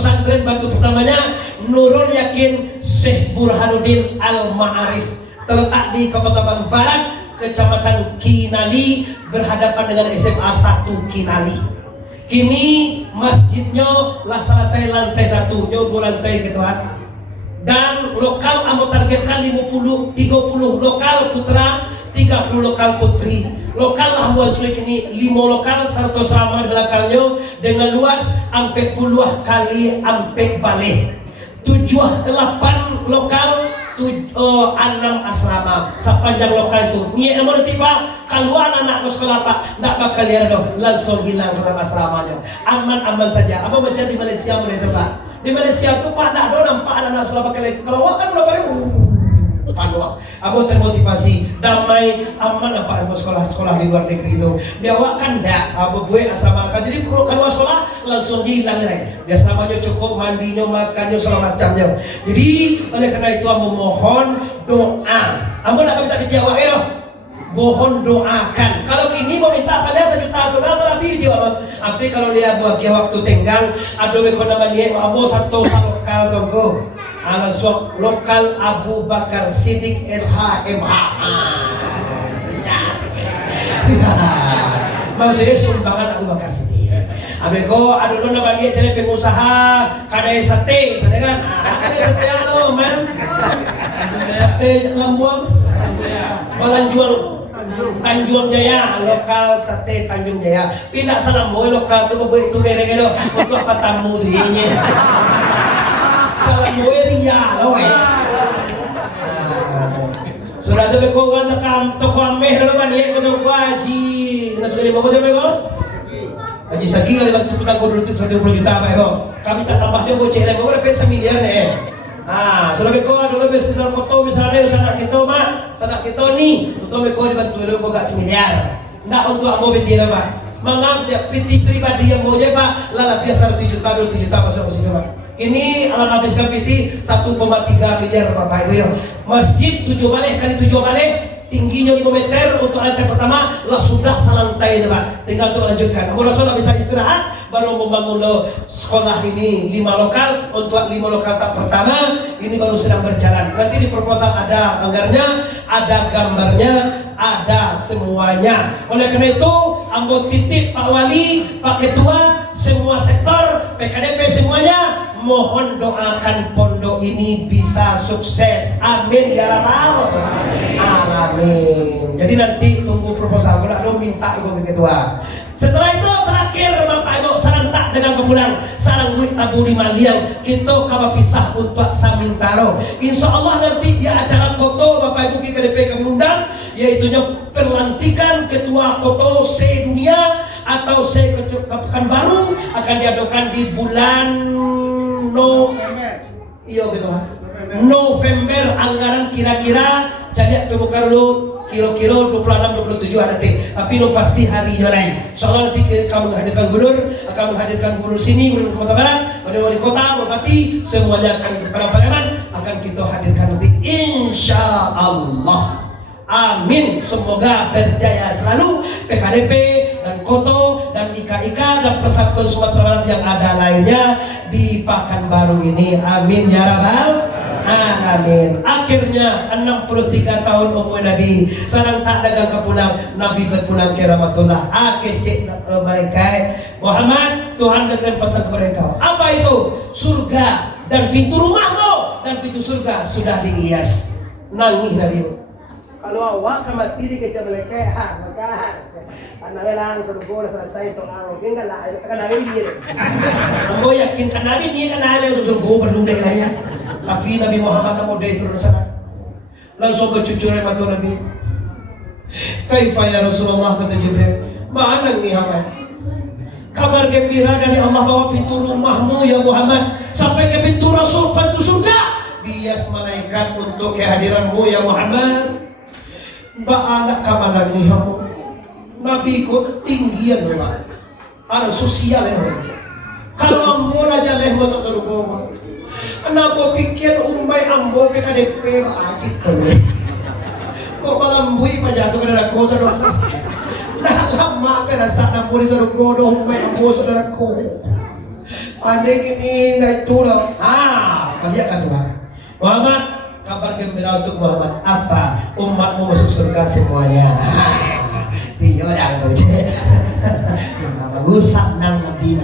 pesantren batu pertamanya Nurul Yakin Syekh Burhanuddin Al-Ma'arif terletak di Kabupaten Barat, Kecamatan Kinali berhadapan dengan SMA 1 Kinali. Kini masjidnya lah selesai lantai 1, nyoba lantai kedua. Dan lokal amo targetkan 30 lokal putra, 30 lokal putri. Lokal lah buat suik ini 5 lokal serta selama di belakangnya dengan luas sampai puluh kali sampai balik 8 lokal 6 asrama sepanjang lokal itu ni nomor tiba keluar anak ke sekolah pak tak bakal lihat dong langsung hilang dalam asramanya aman-aman saja apa macam di Malaysia boleh itu pak di Malaysia tu pak tak ada nampak anak anak sekolah pakai kelawak kan udah paling panuak. Abo termotivasi damai aman apa abo sekolah di luar negeri itu. Dia awak kan dak abo gue asrama kan jadi perlu kan sekolah langsung hilang lagi. Dia selamanya cukup mandinya makannya segala macamnya. Jadi oleh karena itu abo mohon doa. Abo nak minta ke Jawa mohon doakan. Kalau kini mau minta apa dia 1 juta saudara video tapi kalau lihat waktu tenggang aduh ekonomi dia abo satu lokal tonggo. Anak sok lokal Abu Bakar Siddiq SHMH. Maksudnya sumbangan Abu Bakar Siddiq. Abeko aduh nama dia cari pengusaha kadai sate, sadar kan? Kadai sate ano, man? Sate Lambuang, Balanjuang, Tanjung Jaya, lokal sate Tanjung Jaya. Pindah sana boy lokal tu boy itu mereka itu untuk apa tamu tu ini. Salah gue ria loh sudah ada bekoran nakam toko ameh dalam dia kata haji nak sudah dibawa siapa kau haji Sagi kalau bantu kita kudu 120 juta apa kau kami tak tambahnya bocah lagi berapa pesa miliar nih sudah bekoran dulu besar foto misalnya sana kita mah sana kita ni untuk bekoran dibantu dulu kau gak semiliar nak untuk ambo betina pak semangat dia piti pribadi yang mau je pak lala biasa 1 juta 2 juta masuk ke sini pak. Ini alam habiskan PT 1,3 miliar Bapak Ibu ya. Masjid 7 balik kali 7 balik tingginya 5 meter untuk lantai pertama lah sudah selantai itu Pak. Tinggal untuk melanjutkan. Rasulullah bisa istirahat baru membangun sekolah ini 5 lokal untuk 5 lokal tak pertama ini baru sedang berjalan. Nanti di proposal ada anggarnya, ada gambarnya, ada semuanya. Oleh karena itu, ambo titip Pak Wali, Pak Ketua, semua sektor, PKDP semuanya mohon doakan pondok ini bisa sukses. Amin ya rabbal alamin. Jadi nanti tunggu proposal. Kalau ada minta Ibu Ketua. Setelah itu terakhir Bapak Ibu serentak dengan kepulang sarang duit tabu di Maliang kita kama pisah untuk Samintaro. Insya Allah nanti di acara koto Bapak Ibu KDP kami undang yaitunya pelantikan ketua koto se-dunia atau se-Pekanbaru akan diadakan di bulan November anggaran kira-kira jadi pembuka dulu kira-kira 26-27 nanti tapi lo pasti harinya lain insyaallah nanti kamu menghadirkan gubernur akan menghadirkan gubernur sini gubernur Sumatera Barat wali kota bupati semuanya akan para akan kita hadirkan nanti insyaallah amin semoga berjaya selalu PKDP dan Koto dan IKA dan Persatuan Sumatera Barat yang ada lainnya di Pekanbaru ini amin ya rabbal alamin. Akhirnya 63 tahun umur Nabi sarang tak dagang kepulang Nabi berpulang ke rahmatullah akecek mereka Muhammad Tuhan dengan pesan mereka apa itu surga dan pintu rumahmu dan pintu surga sudah dihias nangis Nabi kalau awak sama tiri ke mereka maka anak lang surga selesai itu orang enggak lah kan Nabi dia kamu yakin kan Nabi dia kan ada surga berdua lainnya tapi Nabi Muhammad mau dia turun sana langsung bercucur mata Nabi kaifa ya Rasulullah kata Jibril mana nih Muhammad kabar gembira dari Allah bahwa pintu rumahmu ya Muhammad sampai ke pintu Rasul pintu surga bias malaikat untuk kehadiranmu ya Muhammad mbak anak kamar nih Nabi kok tinggian memang ada sosial memang kalau mau aja leh masuk surga kenapa pikir umai ambo PKDP ajit tuh kok malambui pajatuh pada kosa doang nah lama pada saat nampuri suruh bodoh umai ambo saudaraku pandai gini naik turun dia kan Tuhan Muhammad kabar gembira untuk Muhammad apa umatmu masuk surga semuanya dia yang tuh bagus nang nanti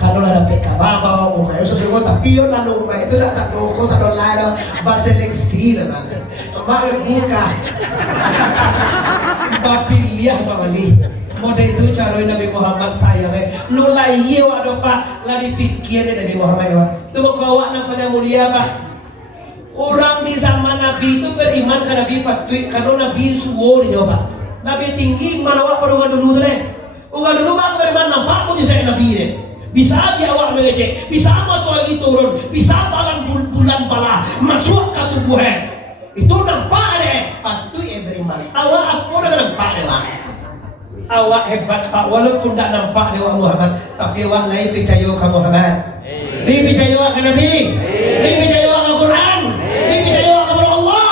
kalau ada PK bawa umai sesuatu tapi yo lalu umai itu tak satu kau satu lain baseleksi lah mak buka bapiliah bawali mode itu cara Nabi Muhammad saya lu lagi waduh pak lari pikir Nabi Muhammad wa tu kau namanya mulia pak orang di zaman Nabi itu beriman ke Nabi patui kalau Nabi suwor nyoba Nabi tinggi mana wak pada dulu tu uga dulu pak beriman nampak pun saya Nabi deh bisa dia awak mengecek, bisa apa tu lagi turun, bisa apa bulan masuk ke tubuhnya. Itu nampak deh, patui beriman. Awak apa udah nampak deh lah. Awak hebat pak, walaupun tak nampak dewa Muhammad, tapi awak lain percaya ke Muhammad. Ni percaya ke Nabi, ni percaya ke Quran, ni percaya kepada Allah.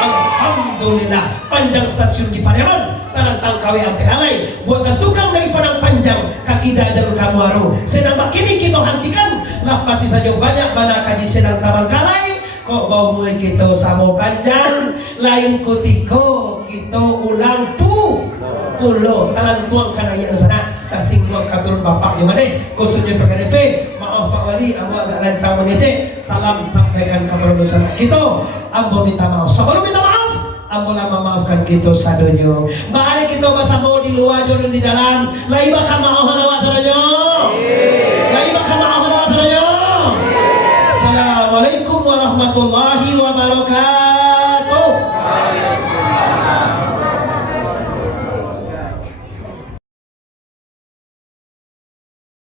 Alhamdulillah, panjang stasiun di Pariaman, tangan tangkawi sampai alai, buatan tukang naik padang panjang, kaki jalur kamu aru. Senang kini kita hentikan, lah pasti saja banyak mana kaji senang taman kalai. Kok bau mulai kita sama panjang, lain kutiko kita ulang pulo talan tuangkan ayat sana kasih tuang katurun bapak yang mana khususnya PKDP. Maaf Pak Wali, ambo agak lancang mengecek. Salam sampaikan kepada dosa kita. Ambo minta maaf. Sebelum minta maaf, ambo lama maafkan kita sadonyo. Mari kita bersama di luar dan di dalam. Lai bakal maaf awak sadonyo. Lai bakal maaf awak sadonyo. Assalamualaikum warahmatullahi wabarakatuh.